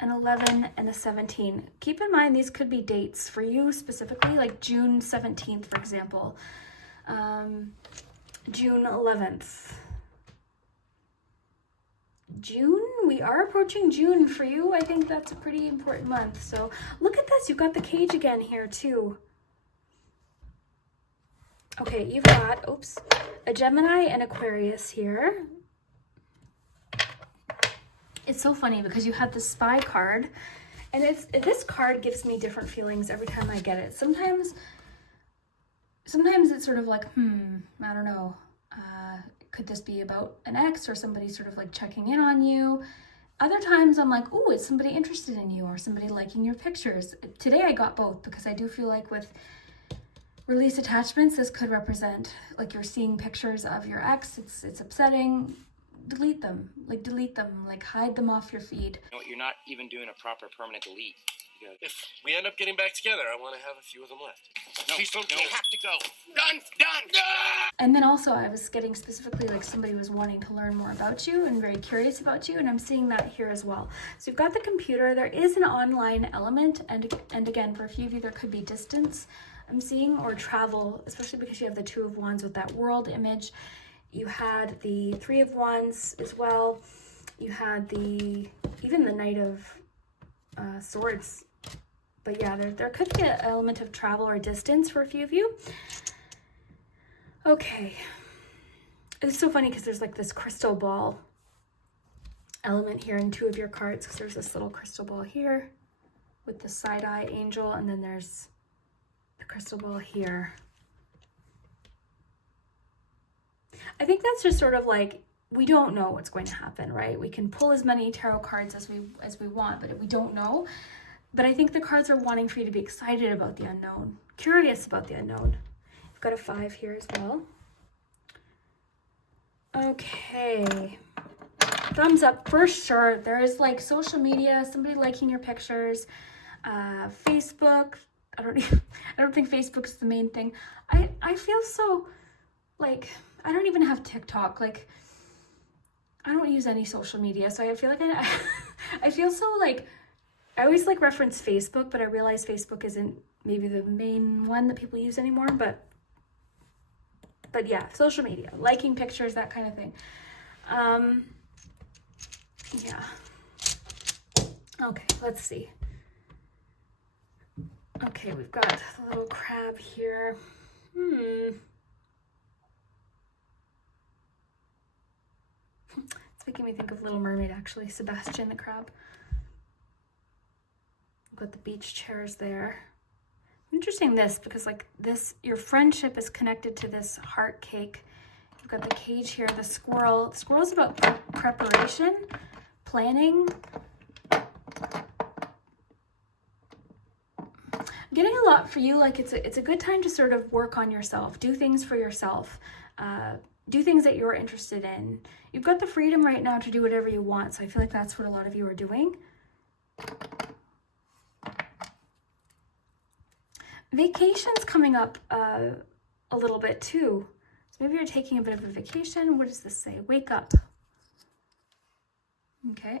an 11, and a 17. Keep in mind, these could be dates for you specifically, like June 17th, for example, June 11th. June, we are approaching June for you. I think that's a pretty important month. So look at this, you've got the cage again here too. Okay, you've got, oops, a Gemini and Aquarius here. It's so funny because you had the Spy card, and this card gives me different feelings every time I get it. Sometimes it's sort of like, I don't know, could this be about an ex or somebody sort of like checking in on you? Other times I'm like, ooh, is somebody interested in you or somebody liking your pictures? Today I got both because I do feel like with release attachments, this could represent like you're seeing pictures of your ex. It's upsetting. Delete them, like hide them off your feed. No, you're not even doing a proper permanent delete. If we end up getting back together, I want to have a few of them left. No, Please don't no. go. You have to go. Done. And then also I was getting specifically like somebody was wanting to learn more about you and very curious about you, and I'm seeing that here as well. So you've got the computer, there is an online element, and again, for a few of you, there could be distance I'm seeing, or travel, especially because you have the 2 of Wands with that world image. You had the 3 of Wands as well. You had even the Knight of Swords. But yeah, there could be an element of travel or distance for a few of you. Okay. It's so funny because there's like this crystal ball element here in 2 of your cards, because there's this little crystal ball here with the side-eye angel, and then there's the crystal ball here. I think that's just sort of like, we don't know what's going to happen, right? We can pull as many tarot cards as we want, but we don't know. But I think the cards are wanting for you to be excited about the unknown, curious about the unknown. You've got a 5 here as well. Okay. Thumbs up for sure. There is like social media, somebody liking your pictures, Facebook. I don't think Facebook's the main thing. I feel so like, I don't even have TikTok. Like, I don't use any social media, so I feel like I feel so like, I always like reference Facebook, but I realize Facebook isn't maybe the main one that people use anymore, but yeah, social media, liking pictures, that kind of thing. Yeah. Okay, let's see. Okay, we've got the little crab here. It's making me think of Little Mermaid, actually. Sebastian the crab. We've got the beach chairs there. Interesting this, because like this, your friendship is connected to this heart cake. You've got the cage here, the squirrel. The squirrel's about preparation, planning. I'm getting a a lot for you. Like it's a good time to sort of work on yourself, do things for yourself, do things that you're interested in. You've got the freedom right now to do whatever you want. So I feel like that's what a lot of you are doing. Vacation's coming up a little bit too. So maybe you're taking a bit of a vacation. What does this say? Wake up. Okay,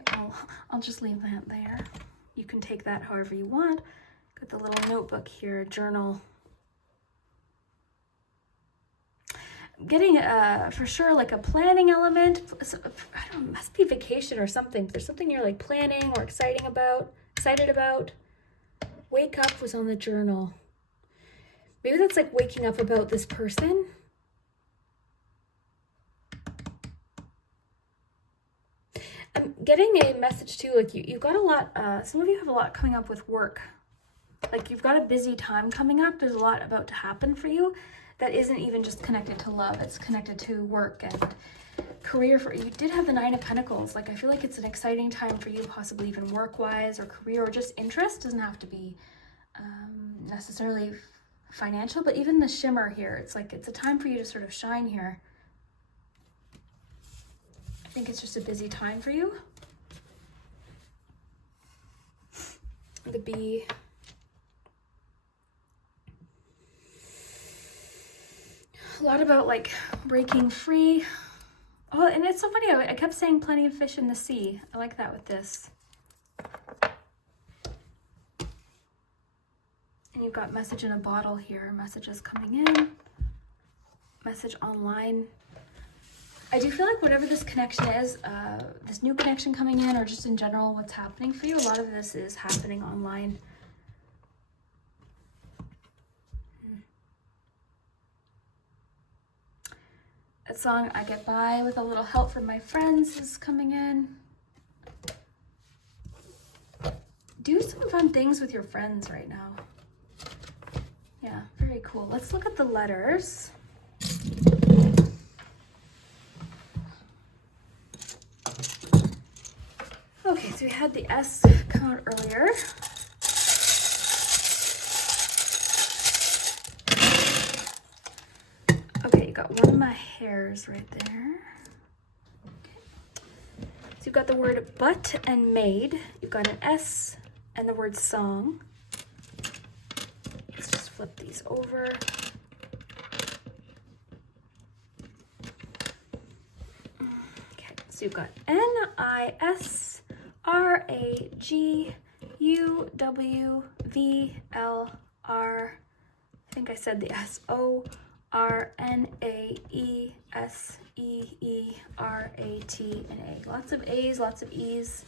I'll just leave that there. You can take that however you want. Got the little notebook here, journal. Getting for sure like a planning element. I don't know, it must be vacation or something. There's something you're like planning or excited about. Wake up was on the journal. Maybe that's like waking up about this person. I'm getting a message too, like you've got a lot, some of you have a lot coming up with work. Like you've got a busy time coming up. There's a lot about to happen for you that isn't even just connected to love. It's connected to work and career. You did have the 9 of Pentacles. Like I feel like it's an exciting time for you, possibly even work-wise or career or just interest. Doesn't have to be necessarily financial, but even the shimmer here, it's like it's a time for you to sort of shine here. I think it's just a busy time for you. The bee. A lot about like breaking free. Oh, and it's so funny. I kept saying plenty of fish in the sea. I like that with this. And you've got message in a bottle here. Messages coming in. Message online. I do feel like whatever this connection is, this new connection coming in or just in general what's happening for you, a lot of this is happening online. That song, I Get By With a Little Help from My Friends, is coming in. Do some fun things with your friends right now. Yeah, very cool. Let's look at the letters. Okay, so we had the S come out earlier. Okay, you got one of my hairs right there. Okay. So you've got the word but and made. You've got an S and the word song. Let's just flip these over. Okay, so you've got NISRAGUWVLR. I think I said the SORNAESEERAT and A. Lots of A's, lots of E's.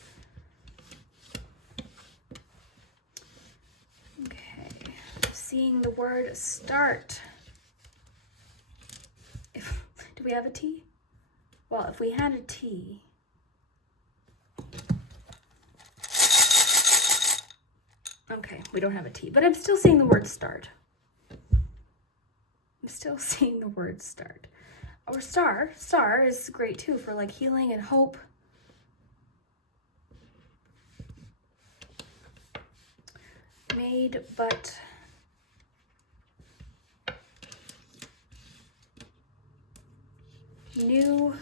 Okay, seeing the word start. Do we have a T? Well, if we had a T, okay, we don't have a T, but I'm still seeing the word start. I'm still seeing the word start. Or star. Star is great too for like healing and hope. Made, but new.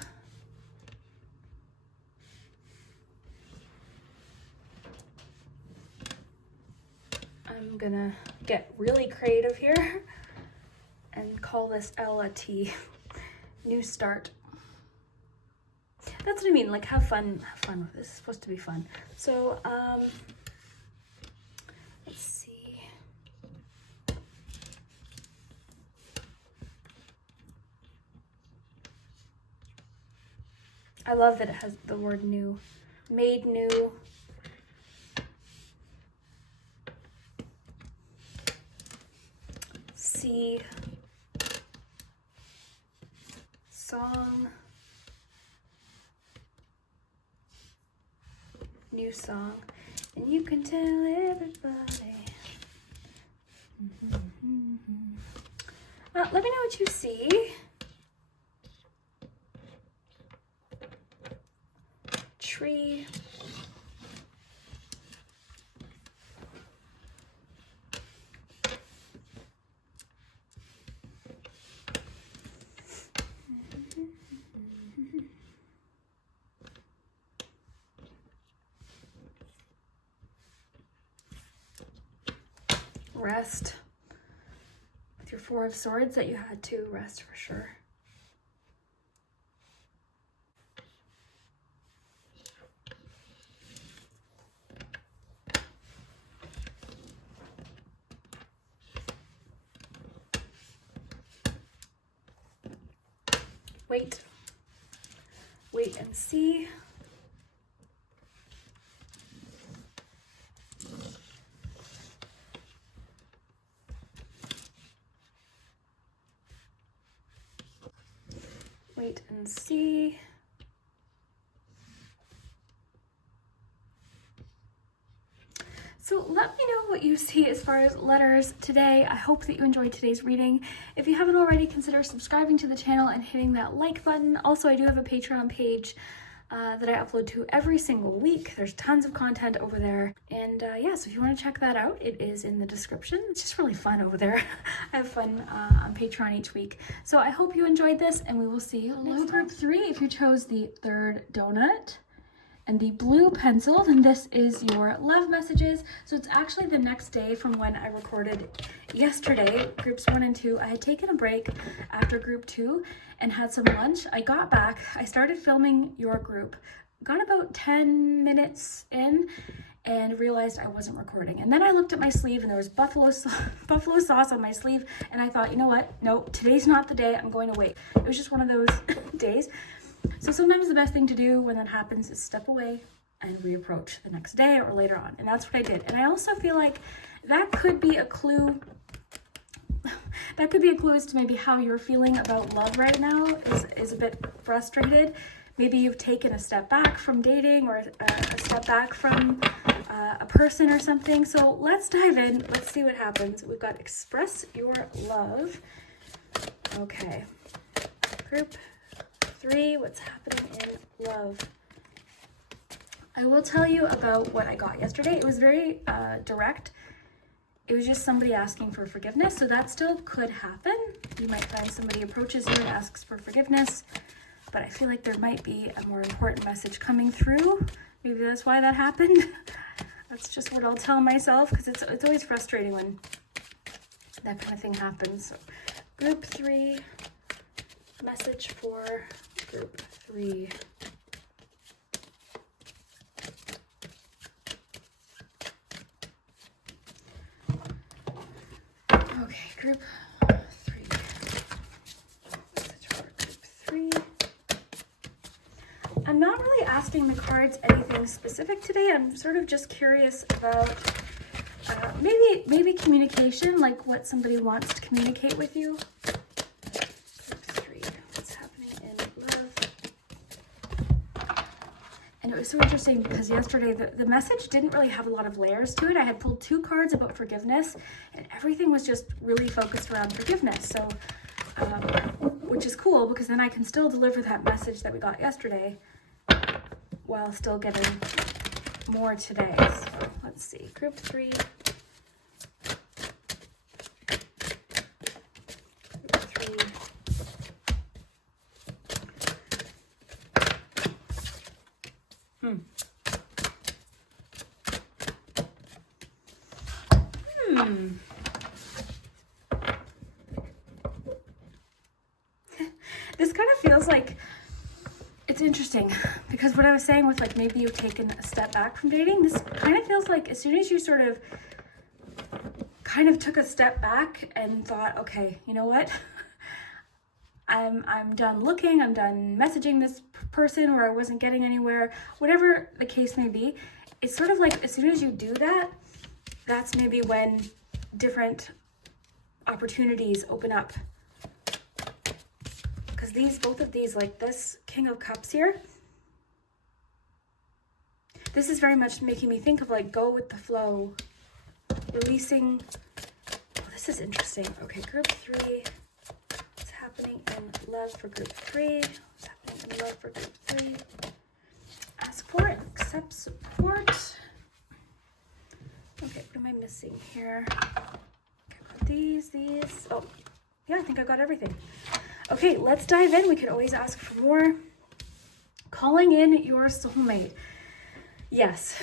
I'm gonna get really creative here and call this L a T. New start. That's what I mean, like have fun with this. It's supposed to be fun. So let's see. I love that it has the word new. Made new. See. Song. New song. And you can tell everybody. Let me know what you see. Tree. rest with your Four of Swords, that you had to rest for sure. Wait and see. Wait and see. So let me know what you see as far as letters today. I hope that you enjoyed today's reading. If you haven't already, consider subscribing to the channel and hitting that like button. Also, I do have a Patreon page that I upload to every single week. There's tons of content over there. And yeah, so if you want to check that out, it is in the description. It's just really fun over there. I have fun on Patreon each week. So I hope you enjoyed this, and we will see you next time. Group 3, if you chose the third donut and the blue pencil, then this is your love messages. So it's actually the next day from when I recorded yesterday, groups 1 and 2. I had taken a break after group 2 and had some lunch. I got back, I started filming your group, got about 10 minutes in and realized I wasn't recording. And then I looked at my sleeve and there was buffalo sauce on my sleeve, and I thought, you know what? No, today's not the day. I'm going to wait. It was just one of those days. So sometimes the best thing to do when that happens is step away and reapproach the next day or later on. And that's what I did. And I also feel like that could be a clue. That could be a clue as to maybe how you're feeling about love right now, is a bit frustrated. Maybe you've taken a step back from dating, or a step back from a person or something. So let's dive in. Let's see what happens. We've got express your love. Okay. Group 3, what's happening in love? I will tell you about what I got yesterday. It was very direct. It was just somebody asking for forgiveness, so that still could happen. You might find somebody approaches you and asks for forgiveness, but I feel like there might be a more important message coming through. Maybe that's why that happened. That's just what I'll tell myself, because it's always frustrating when that kind of thing happens. So, group 3, message for group 3. Okay, group 3. Message for group 3. I'm not really asking the cards anything specific today. I'm sort of just curious about maybe communication, like what somebody wants to communicate with you. And it was so interesting because yesterday the message didn't really have a lot of layers to it. I had pulled 2 cards about forgiveness, and everything was just really focused around forgiveness. So, which is cool, because then I can still deliver that message that we got yesterday while still getting more today. So let's see, group 3. This kind of feels like, it's interesting, because what I was saying with like maybe you've taken a step back from dating, this kind of feels like as soon as you sort of kind of took a step back and thought, okay, you know what? I'm done looking, I'm done messaging this person where I wasn't getting anywhere, whatever the case may be. It's sort of like as soon as you do that, that's maybe when different opportunities open up. Because both of these, like this King of Cups here, this is very much making me think of like go with the flow, releasing. Oh, this is interesting. Okay, group 3. What's happening in love for group 3? What's happening in love for group 3? Ask for it, accept support. Okay, what am I missing here? Okay, I've got these. Oh, yeah, I think I got everything. Okay, let's dive in. We can always ask for more. Calling in your soulmate. Yes.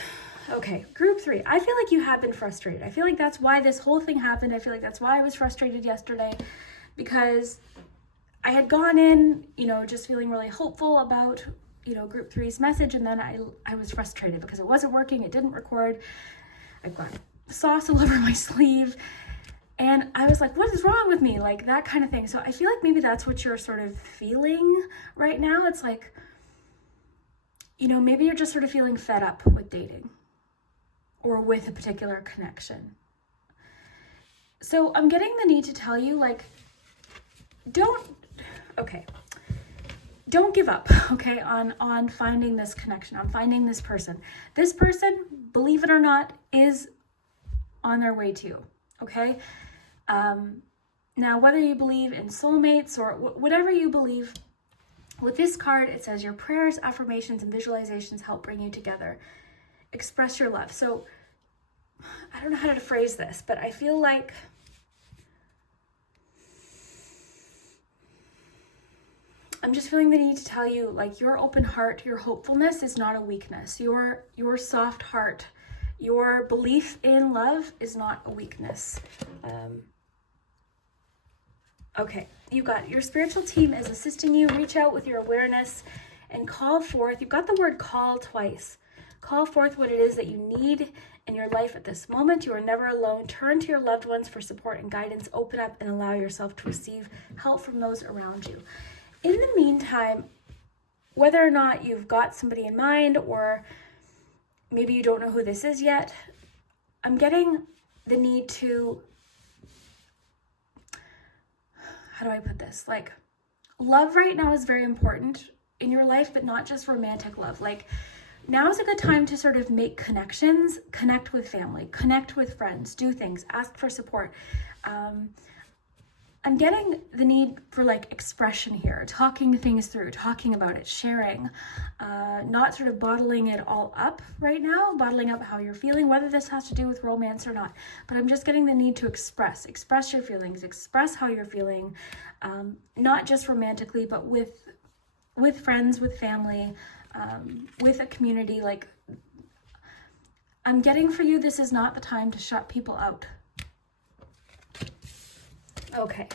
Okay, group 3. I feel like you have been frustrated. I feel like that's why this whole thing happened. I feel like that's why I was frustrated yesterday, because I had gone in, just feeling really hopeful about, group 3's message, and then I was frustrated because it wasn't working. It didn't record. I've got sauce all over my sleeve, and I was like, what is wrong with me? Like that kind of thing. So I feel like maybe that's what you're sort of feeling right now. It's like, maybe you're just sort of feeling fed up with dating or with a particular connection. So I'm getting the need to tell you, like, don't give up, okay, on finding this connection, on finding this person. This person, believe it or not, is on their way to you, okay? Now, whether you believe in soulmates or whatever you believe, with this card, it says your prayers, affirmations, and visualizations help bring you together. Express your love. So I don't know how to phrase this, but I feel like I'm just feeling the need to tell you, like, your open heart, your hopefulness is not a weakness. Your soft heart, your belief in love is not a weakness. Okay, you got your spiritual team is assisting you. Reach out with your awareness and call forth. You've got the word call twice. Call forth what it is that you need in your life at this moment. You are never alone. Turn to your loved ones for support and guidance. Open up and allow yourself to receive help from those around you. In the meantime, whether or not you've got somebody in mind or maybe you don't know who this is yet, I'm getting the need to, how do I put this? Like, love right now is very important in your life, but not just romantic love. Like, now is a good time to sort of make connections, connect with family, connect with friends, do things, ask for support. I'm getting the need for like expression here, talking things through, talking about it, sharing, not sort of bottling it all up right now, bottling up how you're feeling, whether this has to do with romance or not. But I'm just getting the need to express your feelings, express how you're feeling, not just romantically, but with friends, with family, with a community. Like, I'm getting for you, this is not the time to shut people out. Okay.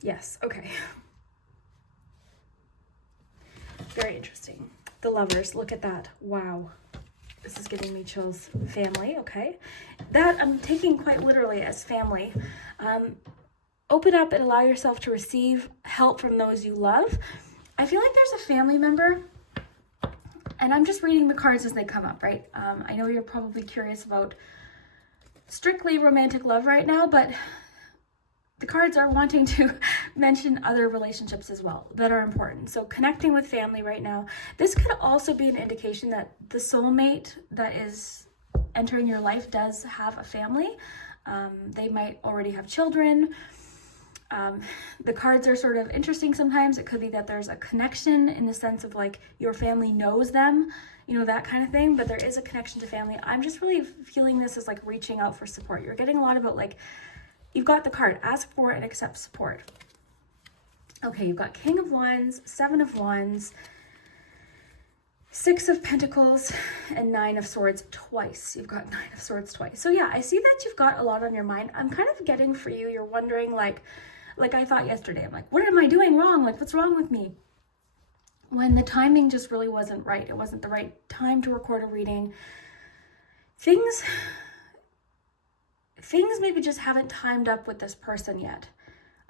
Yes, okay. Very interesting. The Lovers, look at that. Wow. This is giving me chills. Family, okay. That I'm taking quite literally as family. Open up and allow yourself to receive help from those you love. I feel like there's a family member, and I'm just reading the cards as they come up, right? I know you're probably curious about strictly romantic love right now, but the cards are wanting to mention other relationships as well that are important. So connecting with family right now. This could also be an indication that the soulmate that is entering your life does have a family. They might already have children. The cards are sort of interesting sometimes. It could be that there's a connection in the sense of like your family knows them, that kind of thing, but there is a connection to family. I'm just really feeling this as like reaching out for support. You're getting a lot about like, you've got the card, ask for and accept support. Okay, you've got King of Wands, 7 of Wands, 6 of Pentacles, and 9 of Swords twice. You've got 9 of Swords twice. So yeah, I see that you've got a lot on your mind. I'm kind of getting for you, you're wondering like I thought yesterday, I'm like, what am I doing wrong? Like, what's wrong with me? When the timing just really wasn't right. It wasn't the right time to record a reading. Things maybe just haven't timed up with this person yet.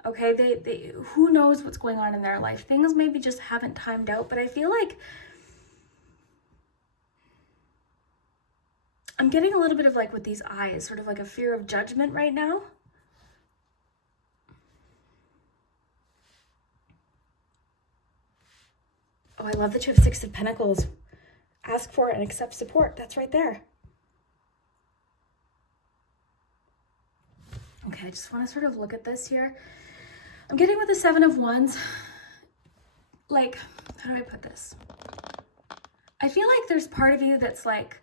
Okay, they who knows what's going on in their life. Things maybe just haven't timed out, but I feel like I'm getting a little bit of like with these eyes, sort of like a fear of judgment right now. Oh, I love that you have 6 of Pentacles. Ask for and accept support. That's right there. Okay, I just want to sort of look at this here. I'm getting with the 7 of Wands. Like, how do I put this? I feel like there's part of you that's like,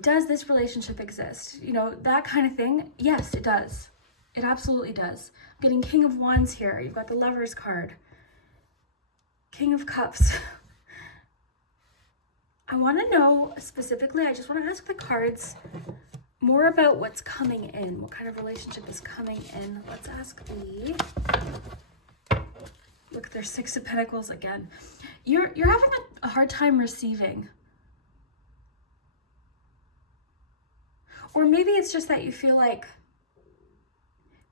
does this relationship exist? That kind of thing. Yes, it does. It absolutely does. I'm getting King of Wands here. You've got the Lovers card. King of Cups. I want to know specifically, I just want to ask the cards more about what's coming in. What kind of relationship is coming in? Let's ask the... Look, there's Six of Pentacles again. You're having a hard time receiving. Or maybe it's just that you feel like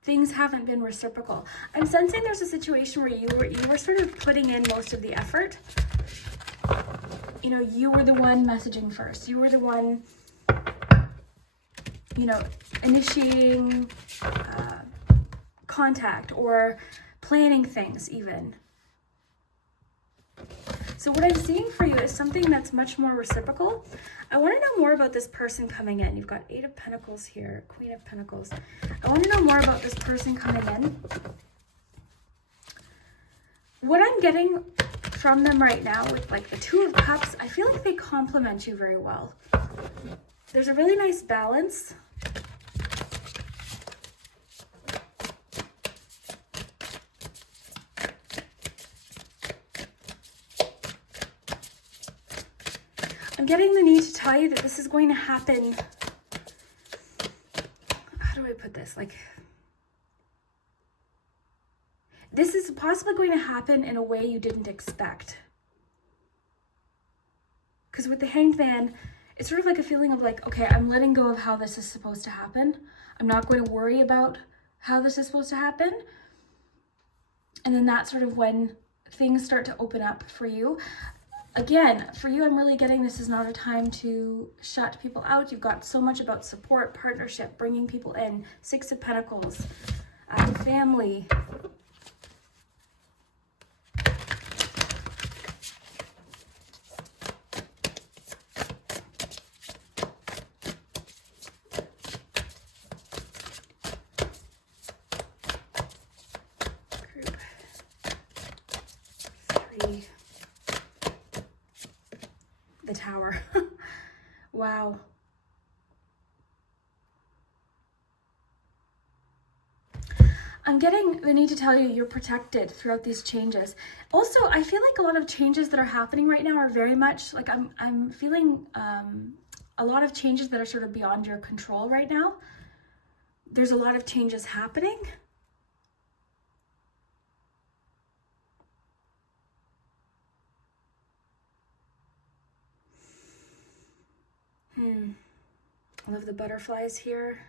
things haven't been reciprocal. I'm sensing there's a situation where you were sort of putting in most of the effort. You know, you were the one messaging first. You were the one, you know, initiating contact or planning things even. So what I'm seeing for you is something that's much more reciprocal. I want to know more about this person coming in. You've got Eight of Pentacles here, Queen of Pentacles. I want to know more about this person coming in. What I'm getting from them right now with like the Two of Cups, I feel like they complement you very well. There's a really nice balance. I'm getting the need to tell you that this is going to happen. How do I put this? Like, this is possibly going to happen in a way you didn't expect. Because with the Hanged Man, it's sort of like a feeling of like, okay, I'm letting go of how this is supposed to happen. I'm not going to worry about how this is supposed to happen. And then that's sort of when things start to open up for you. Again, for you, I'm really getting this is not a time to shut people out. You've got so much about support, partnership, bringing people in. Six of Pentacles, family. Group 3. The Tower. Wow. I'm getting the need to tell you you're protected throughout these changes. Also, I feel like a lot of changes that are happening right now are very much like I'm feeling a lot of changes that are sort of beyond your control right now. There's a lot of changes happening. I love the butterflies here.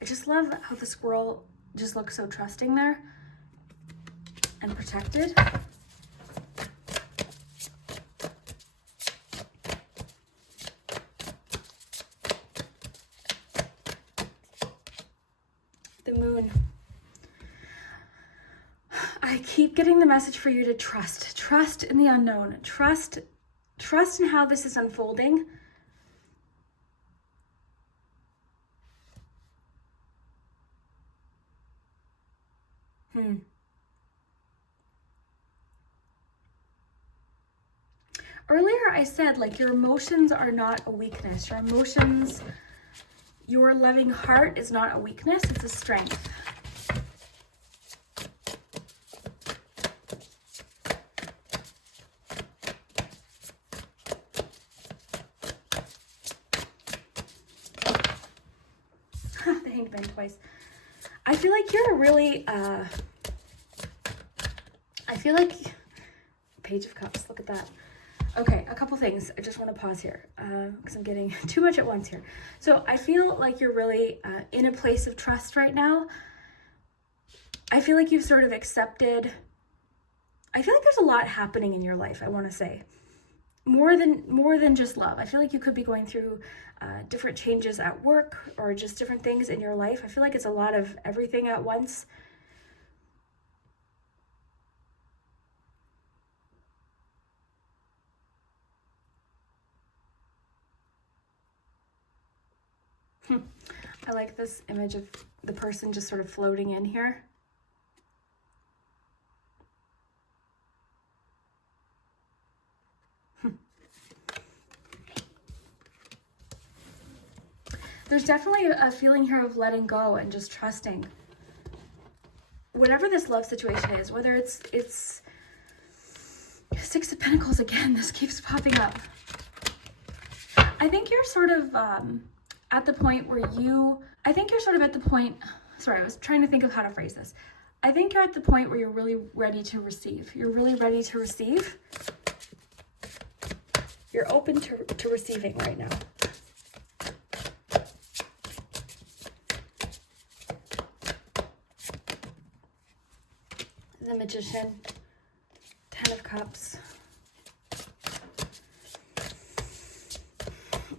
I just love how the squirrel just looks so trusting there and protected. The moon. I keep getting the message for you to trust. Trust in the unknown. Trust in how this is unfolding. Earlier I said like your emotions are not a weakness. Your emotions, your loving heart is not a weakness, it's a strength. The Hanged Man twice. I feel like you're really, I feel like, Page of Cups, look at that. Okay, a couple things. I just want to pause here because I'm getting too much at once here. So I feel like you're really in a place of trust right now. I feel like you've sort of accepted, I feel like there's a lot happening in your life, I want to say. More than just love. I feel like you could be going through different changes at work or just different things in your life. I feel like it's a lot of everything at once. I like this image of the person just sort of floating in here. There's definitely a feeling here of letting go and just trusting. Whatever this love situation is, whether it's Six of Pentacles again, this keeps popping up. I think you're sort of at the point where I think you're sort of at the point, sorry, I was trying to think of how to phrase this. I think you're at the point where you're really ready to receive. You're really ready to receive. You're open to receiving right now. The Magician, 10 of Cups.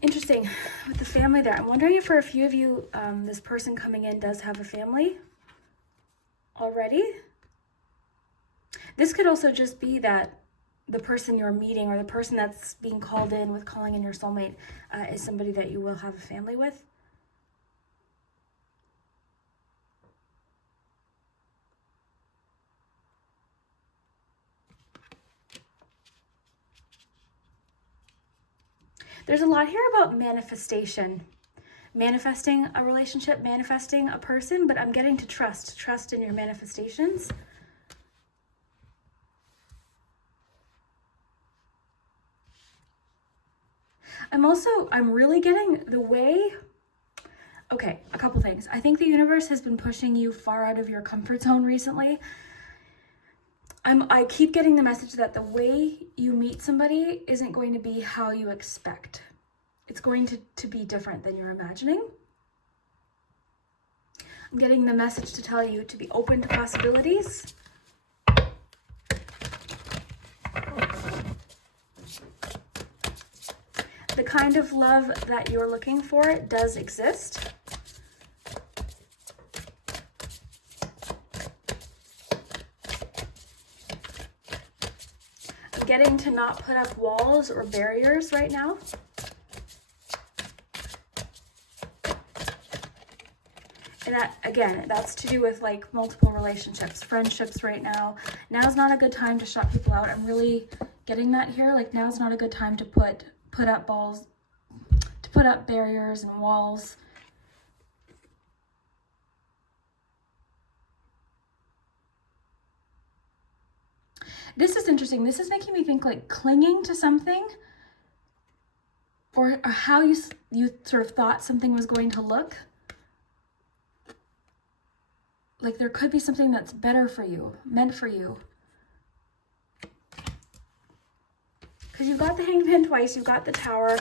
Interesting, with the family there. I'm wondering if for a few of you, this person coming in does have a family already. This could also just be that the person you're meeting or the person that's being called in with calling in your soulmate is somebody that you will have a family with. There's a lot here about manifestation. Manifesting a relationship, manifesting a person, but I'm getting to trust in your manifestations. I'm really getting the way, okay, a couple things. I think the universe has been pushing you far out of your comfort zone recently. I keep getting the message that the way you meet somebody isn't going to be how you expect. It's going to be different than you're imagining. I'm getting the message to tell you to be open to possibilities. The kind of love that you're looking for does exist. I'm getting to not put up walls or barriers right now. And that, again, that's to do with like multiple relationships, friendships right now. Now's not a good time to shut people out. I'm really getting that here. Like now's not a good time to put up barriers and walls. This is interesting. This is making me think like clinging to something or how you sort of thought something was going to look. Like there could be something that's better for you, meant for you. Because you've got the Hanged Man twice, you've got the Tower.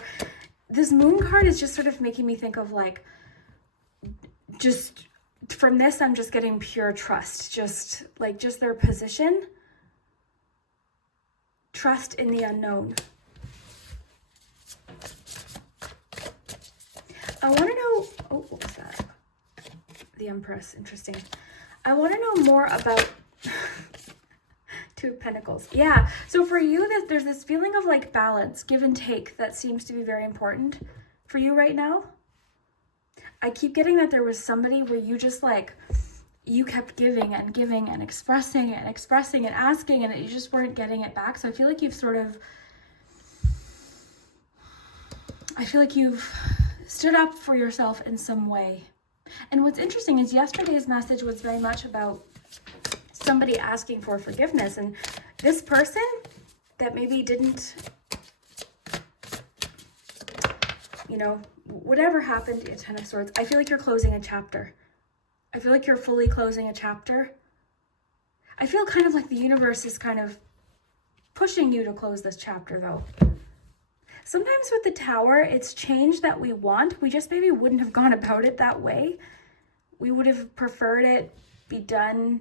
This Moon card is just sort of making me think of like, just from this, I'm just getting pure trust. Just their position. Trust in the unknown. I want to know, oh, what was that? The Empress, interesting. I want to know more about Two of Pentacles. Yeah, so for you, there's this feeling of like balance, give and take that seems to be very important for you right now. I keep getting that there was somebody where you just like, you kept giving and giving and expressing and asking and you just weren't getting it back. So I feel like you've stood up for yourself in some way. And what's interesting is yesterday's message was very much about somebody asking for forgiveness. And this person that maybe didn't, whatever happened, a Ten of Swords, I feel like you're closing a chapter. I feel like you're fully closing a chapter. I feel kind of like the universe is kind of pushing you to close this chapter though. Sometimes with the Tower, it's change that we want. We just maybe wouldn't have gone about it that way. We would have preferred it be done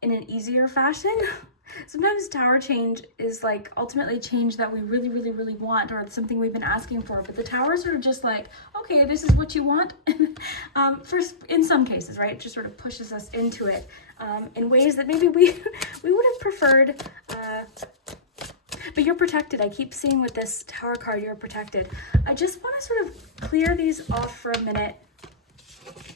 in an easier fashion. Sometimes Tower change is like ultimately change that we really, really, really want, or it's something we've been asking for. But the Tower is sort of just like, okay, this is what you want. First, in some cases, right? It just sort of pushes us into it in ways that maybe we would have preferred. But you're protected. I keep seeing with this Tower card, you're protected. I just want to sort of clear these off for a minute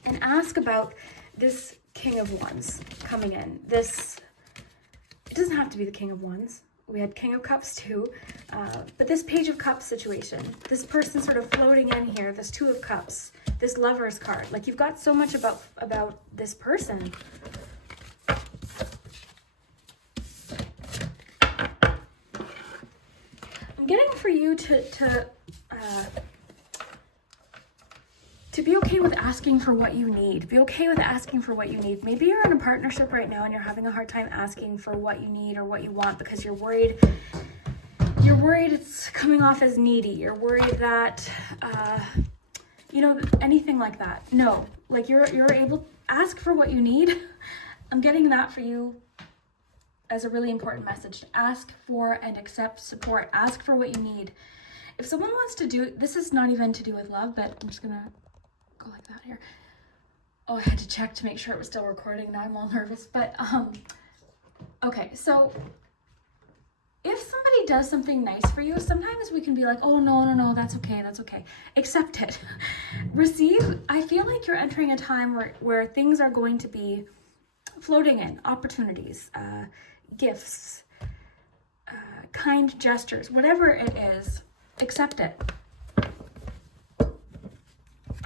and ask about this King of Wands coming in. It doesn't have to be the King of Wands. We had King of Cups too. But this Page of Cups situation, this person sort of floating in here, this Two of Cups, this Lover's card. Like you've got so much about this person. I'm getting for you to to be okay with asking for what you need. Be okay with asking for what you need. Maybe you're in a partnership right now and you're having a hard time asking for what you need or what you want because you're worried it's coming off as needy. You're worried that, anything like that. No, like you're able to ask for what you need. I'm getting that for you as a really important message. Ask for and accept support. Ask for what you need. If someone wants to do, this is not even to do with love, but I'm just gonna go like that here. Oh, I had to check to make sure it was still recording. Now I'm all nervous, but okay, so if somebody does something nice for you, sometimes we can be like, oh, no, that's okay. Accept it. Receive. I feel like you're entering a time where things are going to be floating in, opportunities, gifts, kind gestures, whatever it is, accept it.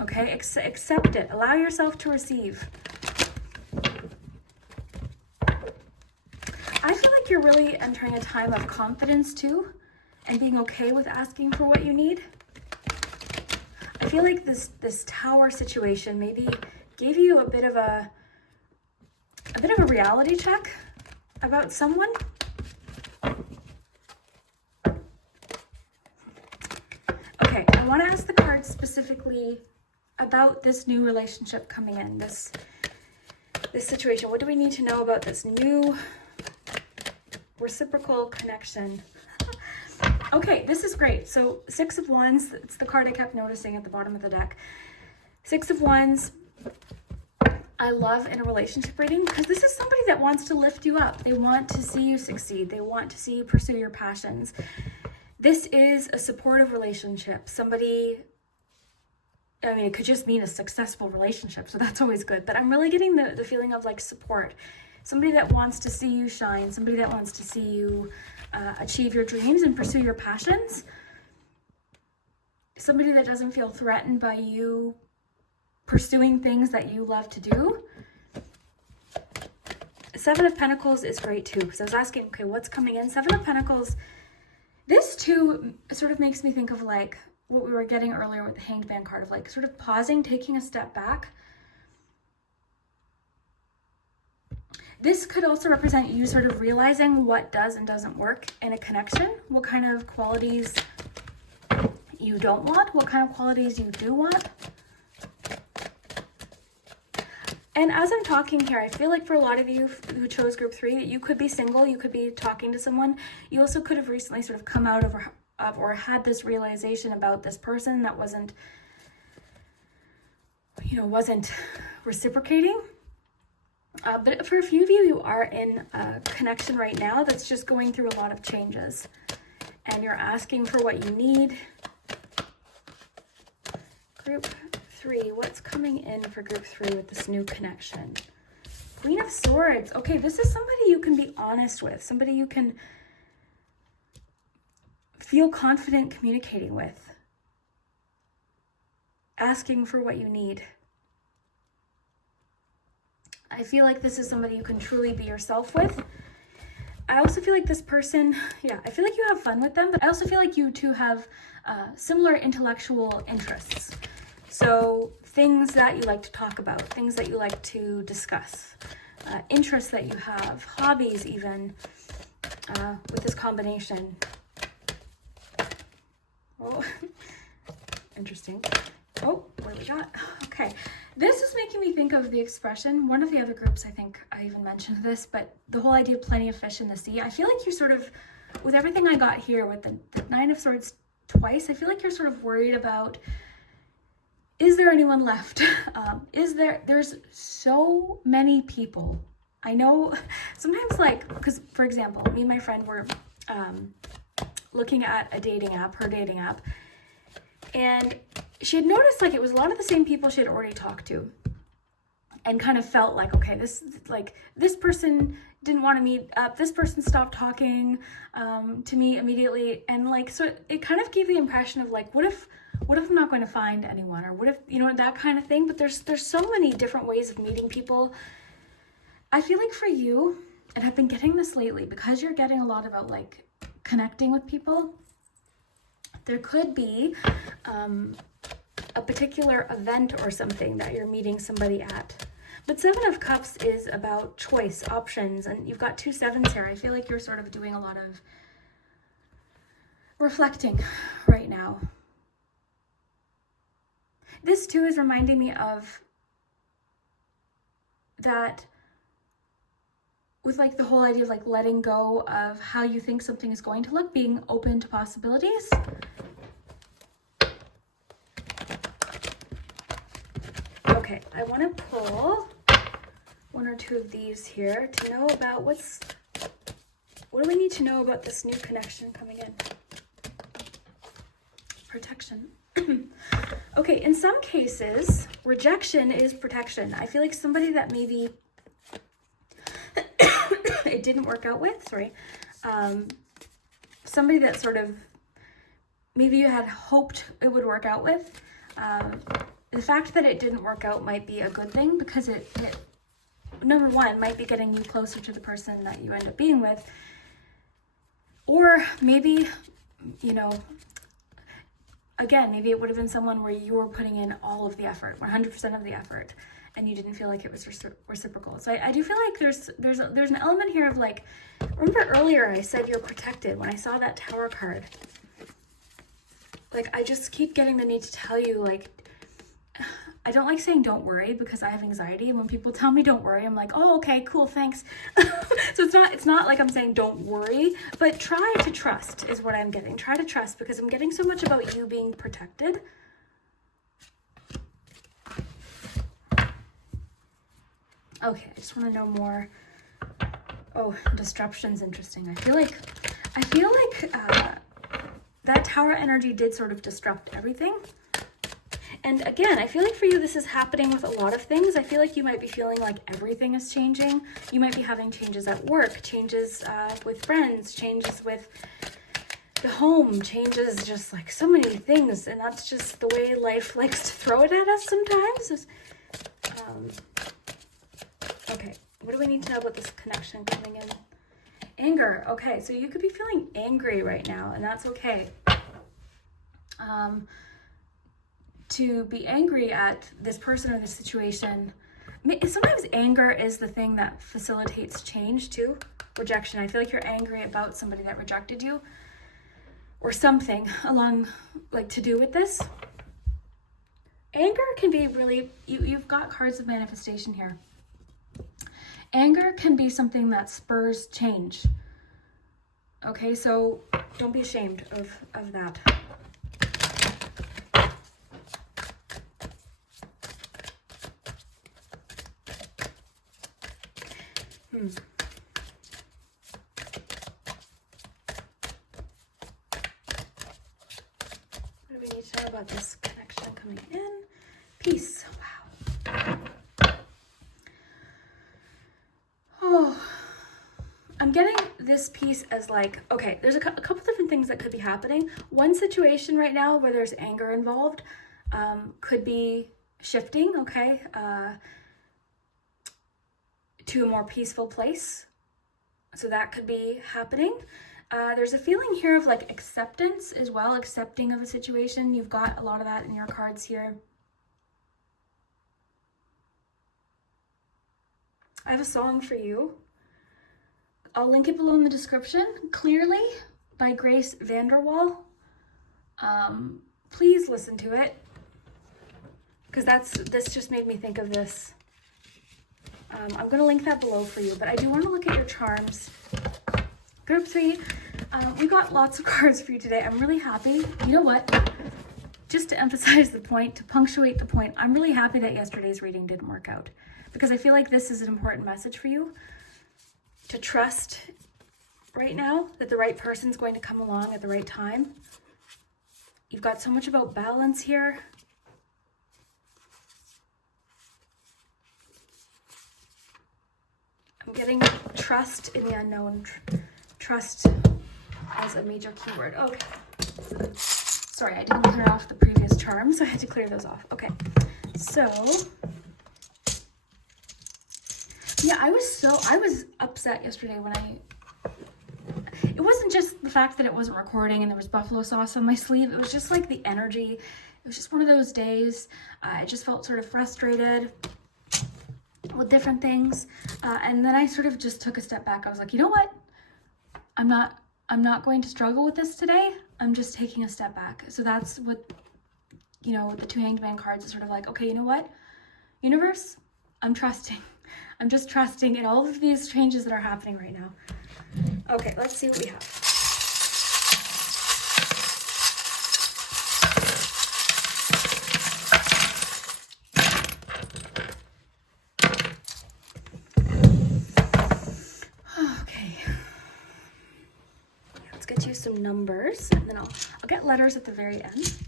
Okay, accept it. Allow yourself to receive. I feel like you're really entering a time of confidence too, and being okay with asking for what you need. I feel like this tower situation maybe gave you a bit of a reality check about someone. Okay, I want to ask the cards specifically about this new relationship coming in, this situation. What do we need to know about this new reciprocal connection? Okay, this is great. So 6 of Wands, it's the card I kept noticing at the bottom of the deck. 6 of Wands, I love in a relationship reading because this is somebody that wants to lift you up. They want to see you succeed. They want to see you pursue your passions. This is a supportive relationship. Somebody, I mean, it could just mean a successful relationship, so that's always good. But I'm really getting the feeling of like support. Somebody that wants to see you shine. Somebody that wants to see you achieve your dreams and pursue your passions. Somebody that doesn't feel threatened by you pursuing things that you love to do. 7 of Pentacles is great too, because I was asking, okay, what's coming in? 7 of Pentacles, this too sort of makes me think of like what we were getting earlier with the Hanged Man card, of like sort of pausing, taking a step back. This could also represent you sort of realizing what does and doesn't work in a connection, what kind of qualities you don't want, what kind of qualities you do want. And as I'm talking here, I feel like for a lot of you who chose group 3, that you could be single, you could be talking to someone. You also could have recently sort of come out of or had this realization about this person that wasn't reciprocating. But for a few of you, you are in a connection right now that's just going through a lot of changes. And you're asking for what you need. Group 3, what's coming in for group 3 with this new connection? Queen of Swords. Okay, this is somebody you can be honest with. Somebody you can feel confident communicating with. Asking for what you need. I feel like this is somebody you can truly be yourself with. I also feel like this person, I feel like you have fun with them, but I also feel like you two have similar intellectual interests. So things that you like to talk about, things that you like to discuss, interests that you have, hobbies even, with this combination. Oh, interesting. Oh, what do we got? Okay. This is making me think of the expression, one of the other groups, I think I even mentioned this, but the whole idea of plenty of fish in the sea. I feel like you're sort of, with everything I got here with the 9 of Swords twice, I feel like you're sort of worried about, is there anyone left? There's so many people. I know sometimes, like, because for example, me and my friend were looking at a dating app, her dating app, and she had noticed like it was a lot of the same people she had already talked to, and kind of felt like, okay, this person didn't want to meet up, this person stopped talking to me immediately, and like, so it kind of gave the impression of like, what if I'm not going to find anyone, or what if, that kind of thing. But there's so many different ways of meeting people. I feel like for you, and I've been getting this lately because you're getting a lot about like connecting with people, There could be a particular event or something that you're meeting somebody at. But Seven of Cups is about choice, options, and you've got 2 sevens here. I feel like you're sort of doing a lot of reflecting right now. This too is reminding me of that with like the whole idea of like letting go of how you think something is going to look, being open to possibilities. Okay, I want to pull 1 or 2 of these here to know about what do we need to know about this new connection coming in? Protection. Okay, in some cases, rejection is protection. I feel like somebody that maybe it didn't work out with, somebody that sort of maybe you had hoped it would work out with, the fact that it didn't work out might be a good thing, because it number one might be getting you closer to the person that you end up being with. Or maybe, you know, again, maybe it would have been someone where you were putting in all of the effort, 100% of the effort, and you didn't feel like it was reciprocal. So I do feel like there's an element here of like, remember earlier I said you're protected when I saw that Tower card. Like, I just keep getting the need to tell you, like, I don't like saying don't worry because I have anxiety, and when people tell me don't worry, I'm like, oh, okay, cool, thanks. So it's not like I'm saying don't worry, but try to trust is what I'm getting. Try to trust, because I'm getting so much about you being protected. Okay, I just want to know more. Oh, disruption's interesting. I feel like that Tower energy did sort of disrupt everything. And again, I feel like for you, this is happening with a lot of things. I feel like you might be feeling like everything is changing. You might be having changes at work, changes with friends, changes with the home, changes, just like so many things. And that's just the way life likes to throw it at us sometimes. Okay, what do we need to know about this connection coming in? Anger. Okay, so you could be feeling angry right now, and that's okay. To be angry at this person or this situation. Sometimes anger is the thing that facilitates change too. Rejection. I feel like you're angry about somebody that rejected you, or something along, like, to do with this. Anger can be really, you've got cards of manifestation here. Anger can be something that spurs change. Okay, so don't be ashamed of that. What do we need to know about this connection coming in? Peace. Wow. Oh, I'm getting this piece as like, okay, there's a couple different things that could be happening. One situation right now where there's anger involved could be shifting, okay, to a more peaceful place. So that could be happening. There's a feeling here of like acceptance as well, accepting of a situation. You've got a lot of that in your cards here. I have a song for you. I'll link it below in the description. Clearly by Grace VanderWaal. Please listen to it, because this just made me think of this. I'm going to link that below for you, but I do want to look at your charms. Group 3, we got lots of cards for you today. I'm really happy. You know what? Just to emphasize the point, to punctuate the point, I'm really happy that yesterday's reading didn't work out, because I feel like this is an important message for you. To trust right now that the right person's going to come along at the right time. You've got so much about balance here. I'm getting trust in the unknown. Trust as a major keyword. Okay. Sorry, I didn't clear off the previous charms, so I had to clear those off. Okay. So, yeah, I was upset yesterday when it wasn't just the fact that it wasn't recording and there was buffalo sauce on my sleeve. It was just like the energy. It was just one of those days. I just felt sort of frustrated with different things. And then I sort of just took a step back. I was like, you know what? I'm not going to struggle with this today. I'm just taking a step back. So that's what, you know, with the 2 Hanged Man cards is sort of like, okay, you know what? Universe, I'm trusting. I'm just trusting in all of these changes that are happening right now. Okay, let's see what we have. Okay. Let's get you some numbers, and then I'll get letters at the very end.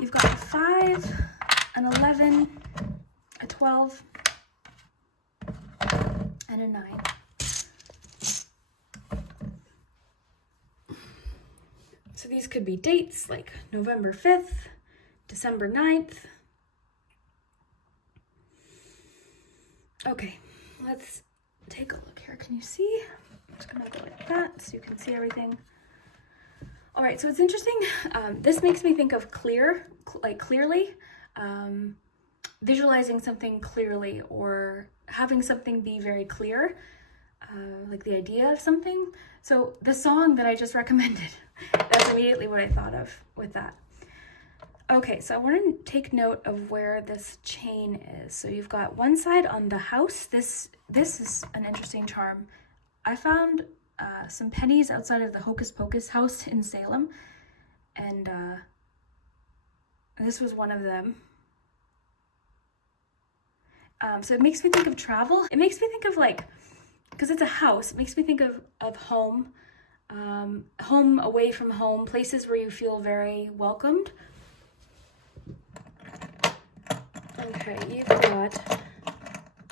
You've got a 5, an 11, a 12, and a 9. So these could be dates like November 5th, December 9th. Okay, let's take a look here. Can you see? I'm just gonna go like that so you can see everything. All right, so it's interesting. This makes me think of clearly, visualizing something clearly or having something be very clear, like the idea of something. So the song that I just recommended, that's immediately what I thought of with that. Okay, so I want to take note of where this chain is. So you've got one side on the house. This is an interesting charm. I found some pennies outside of the Hocus Pocus house in Salem, and this was one of them. So it makes me think of travel. It makes me think of like, because it's a house, it makes me think of home, home away from home, places where you feel very welcomed. Okay, you've got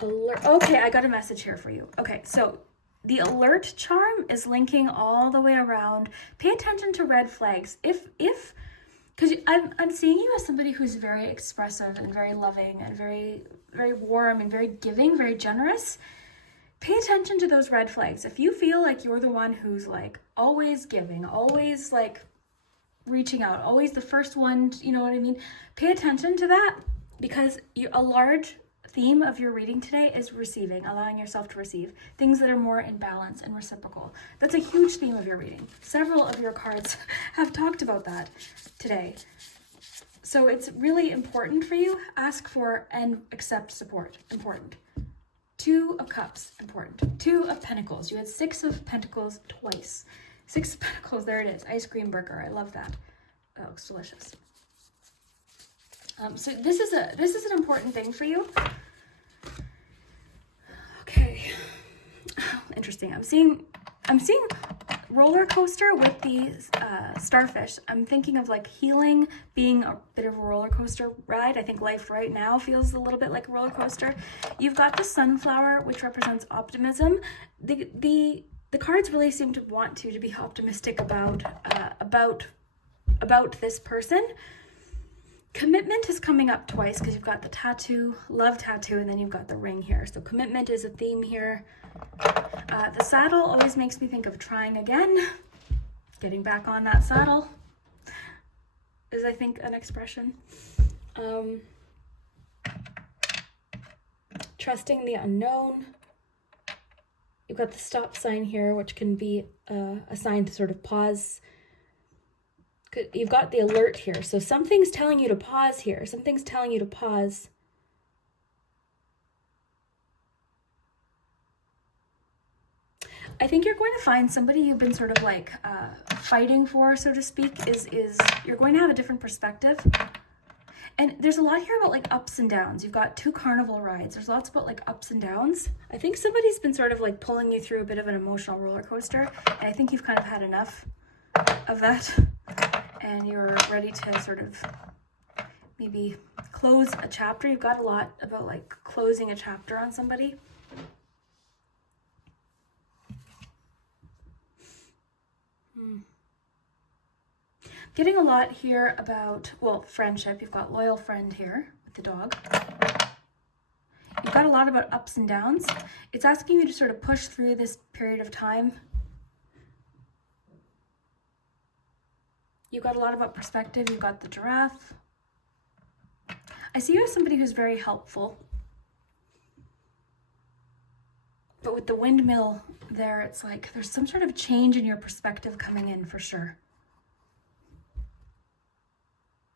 alert. Okay, I got a message here for you. Okay, so the alert charm is linking all the way around. Pay attention to red flags. Because I'm seeing you as somebody who's very expressive and very loving and very, very warm and very giving, very generous. Pay attention to those red flags. If you feel like you're the one who's like always giving, always like reaching out, always the first one, you know what I mean? Pay attention to that, because a large theme of your reading today is receiving, allowing yourself to receive things that are more in balance and reciprocal. That's a huge theme of your reading. Several of your cards have talked about that today. So it's really important for you. Ask for and accept support. Important. 2 of Cups. Important. 2 of Pentacles. You had 6 of Pentacles twice. 6 of Pentacles. There it is. Ice cream burger. I love that. That looks delicious. So this is an important thing for you. Okay. Interesting. I'm seeing roller coaster with the starfish. I'm thinking of like healing being a bit of a roller coaster ride. I think life right now feels a little bit like a roller coaster. You've got the sunflower, which represents optimism. The cards really seem to want to be optimistic about this person. Commitment is coming up twice because you've got the tattoo, love tattoo, and then you've got the ring here. So commitment is a theme here. The saddle always makes me think of trying again. Getting back on that saddle is, I think, an expression. Trusting the unknown. You've got the stop sign here, which can be a sign to sort of pause. You've got the alert here. So something's telling you to pause here. Something's telling you to pause. I think you're going to find somebody you've been sort of like fighting for, so to speak, is you're going to have a different perspective. And there's a lot here about like ups and downs. You've got 2 carnival rides. There's lots about like ups and downs. I think somebody's been sort of like pulling you through a bit of an emotional roller coaster. And I think you've kind of had enough of that. And you're ready to sort of maybe close a chapter. You've got a lot about like closing a chapter on somebody. Getting a lot here about, well, friendship. You've got loyal friend here with the dog. You've got a lot about ups and downs. It's asking you to sort of push through this period of time. You've got a lot about perspective. You've got the giraffe. I see you as somebody who's very helpful. But with the windmill there, it's like there's some sort of change in your perspective coming in for sure.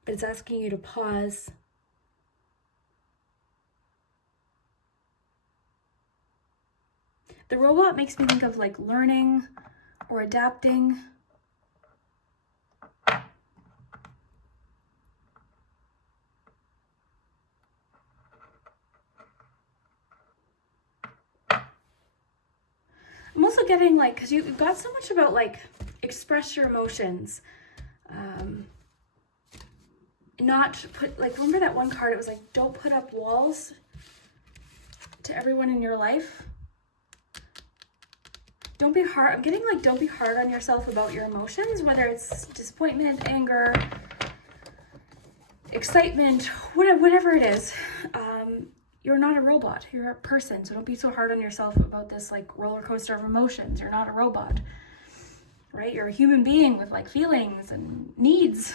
But it's asking you to pause. The robot makes me think of like learning or adapting. I'm also getting like, because you've got so much about like express your emotions. Not put, like, remember that one card? It was like, don't put up walls to everyone in your life. Don't be hard. I'm getting like, don't be hard on yourself about your emotions, whether it's disappointment, anger, excitement, whatever it is. You're not a robot. You're a person. So don't be so hard on yourself about this like roller coaster of emotions. You're not a robot, right? You're a human being with like feelings and needs.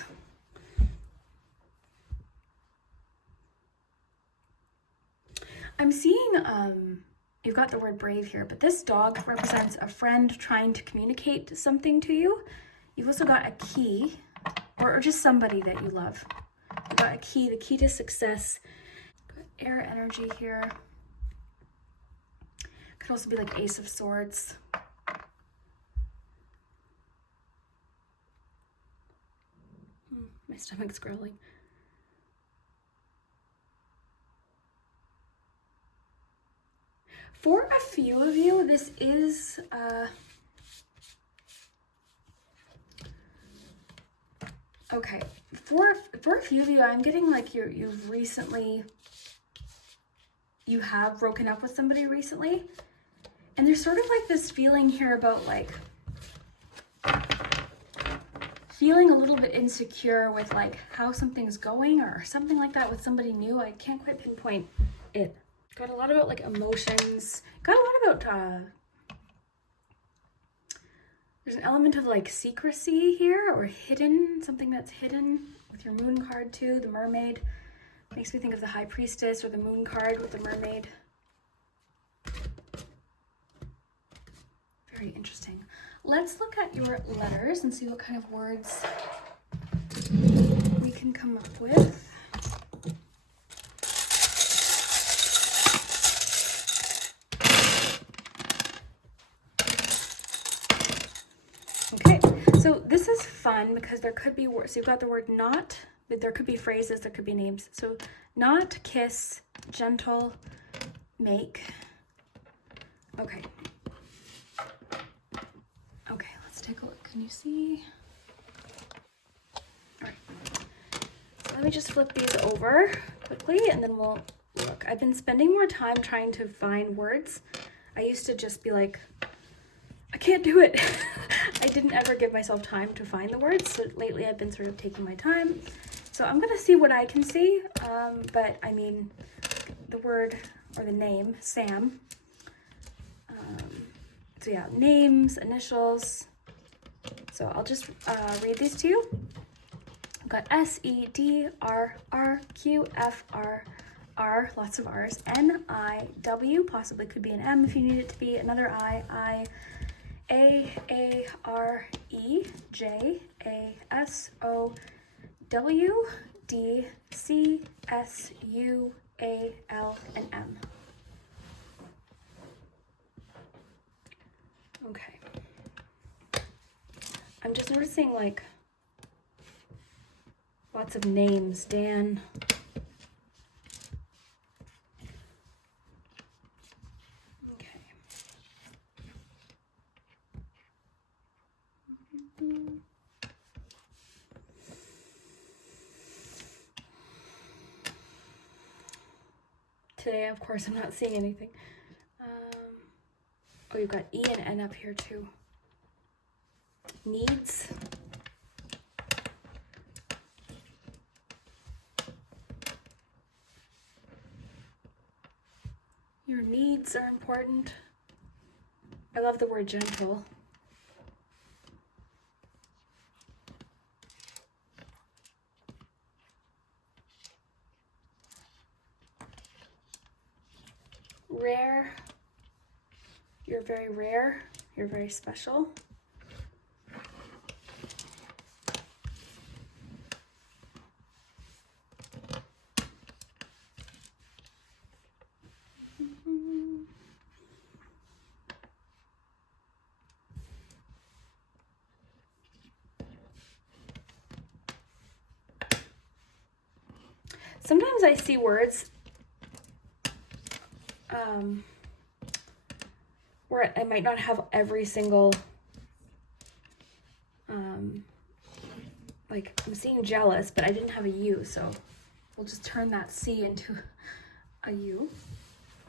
I'm seeing, you've got the word brave here, but this dog represents a friend trying to communicate something to you. You've also got a key, or just somebody that you love. You've got a key, the key to success. Got air energy here. Could also be like Ace of Swords. My stomach's growling. For a few of you, this is okay. For a few of you, I'm getting like you have broken up with somebody recently, and there's sort of like this feeling here about like feeling a little bit insecure with like how something's going or something like that with somebody new. I can't quite pinpoint it. Got a lot about like emotions. Got a lot about there's an element of like secrecy here or hidden, something that's hidden with your moon card too. The mermaid makes me think of the high priestess, or the moon card with the mermaid. Very interesting. Let's look at your letters and see what kind of words we can come up with. Okay, so this is fun because there could be words. So you've got the word not, but there could be phrases, there could be names. So not, kiss, gentle, make. Okay. Okay, let's take a look. Can you see? All right. So let me just flip these over quickly and then we'll look. I've been spending more time trying to find words. I used to just be like, I can't do it. I didn't ever give myself time to find the words, so lately I've been sort of taking my time. So I'm gonna see what I can see, but I mean, the word or the name, Sam. So yeah, names, initials. So I'll just read these to you. I've got SEDRRQFRR, lots of R's, NIW, possibly could be an M if you need it to be, another I, AAREJASOWDCSUAL and M. Okay. I'm just noticing like lots of names. Dan. Okay. Today, of course, I'm not seeing anything. Oh, you've got E and N up here too. Needs. Your needs are important. I love the word gentle. Rare. You're very rare. You're very special. Sometimes I see words where I might not have every single, like I'm seeing jealous, but I didn't have a U, so we'll just turn that C into a U.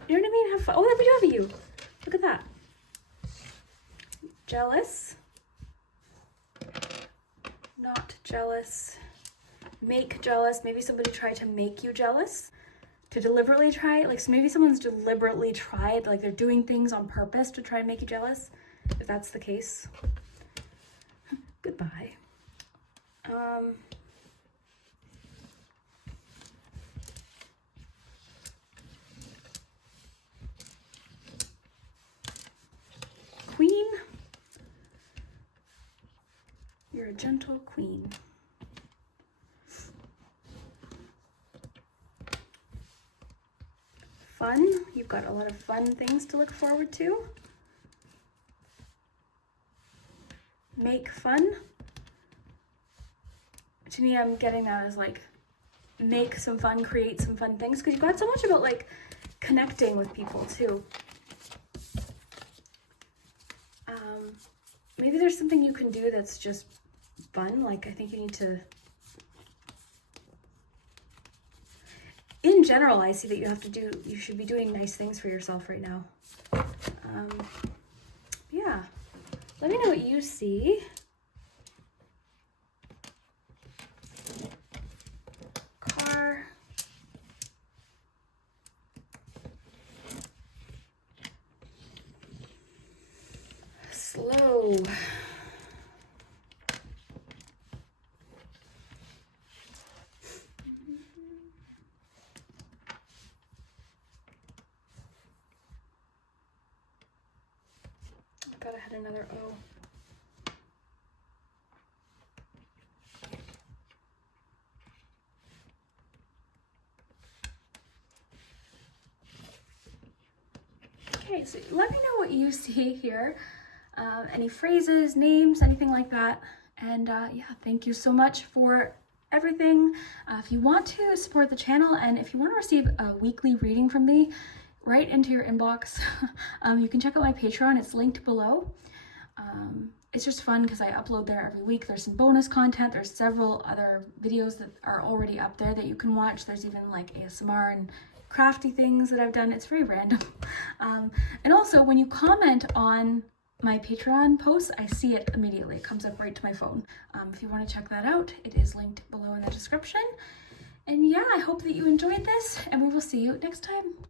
You know what I mean? Have fun. Oh, we do have a U. Look at that. Jealous. Not jealous. Make jealous. Maybe somebody tried to make you jealous. To deliberately try, like, so maybe someone's deliberately tried, like they're doing things on purpose to try and make you jealous, if that's the case. Goodbye. Queen. You're a gentle queen. Fun. You've got a lot of fun things to look forward to. Make fun. To me, I'm getting that as like make some fun, create some fun things, because you've got so much about like connecting with people too. Maybe there's something you can do that's just fun. Like I think you need to, in general, I see that you should be doing nice things for yourself right now. Yeah, let me know what you see. Car. Slow. I thought I had another O. Okay, so let me know what you see here. Any phrases, names, anything like that. And yeah, thank you so much for everything. If you want to support the channel and if you want to receive a weekly reading from me right into your inbox, you can check out my Patreon. It's linked below. It's just fun because I upload there every week. There's some bonus content. There's several other videos that are already up there that you can watch. There's even like ASMR and crafty things that I've done. It's very random. And also when you comment on my Patreon posts, I see it immediately. It comes up right to my phone. If you want to check that out, it is linked below in the description. And yeah, I hope that you enjoyed this and we will see you next time.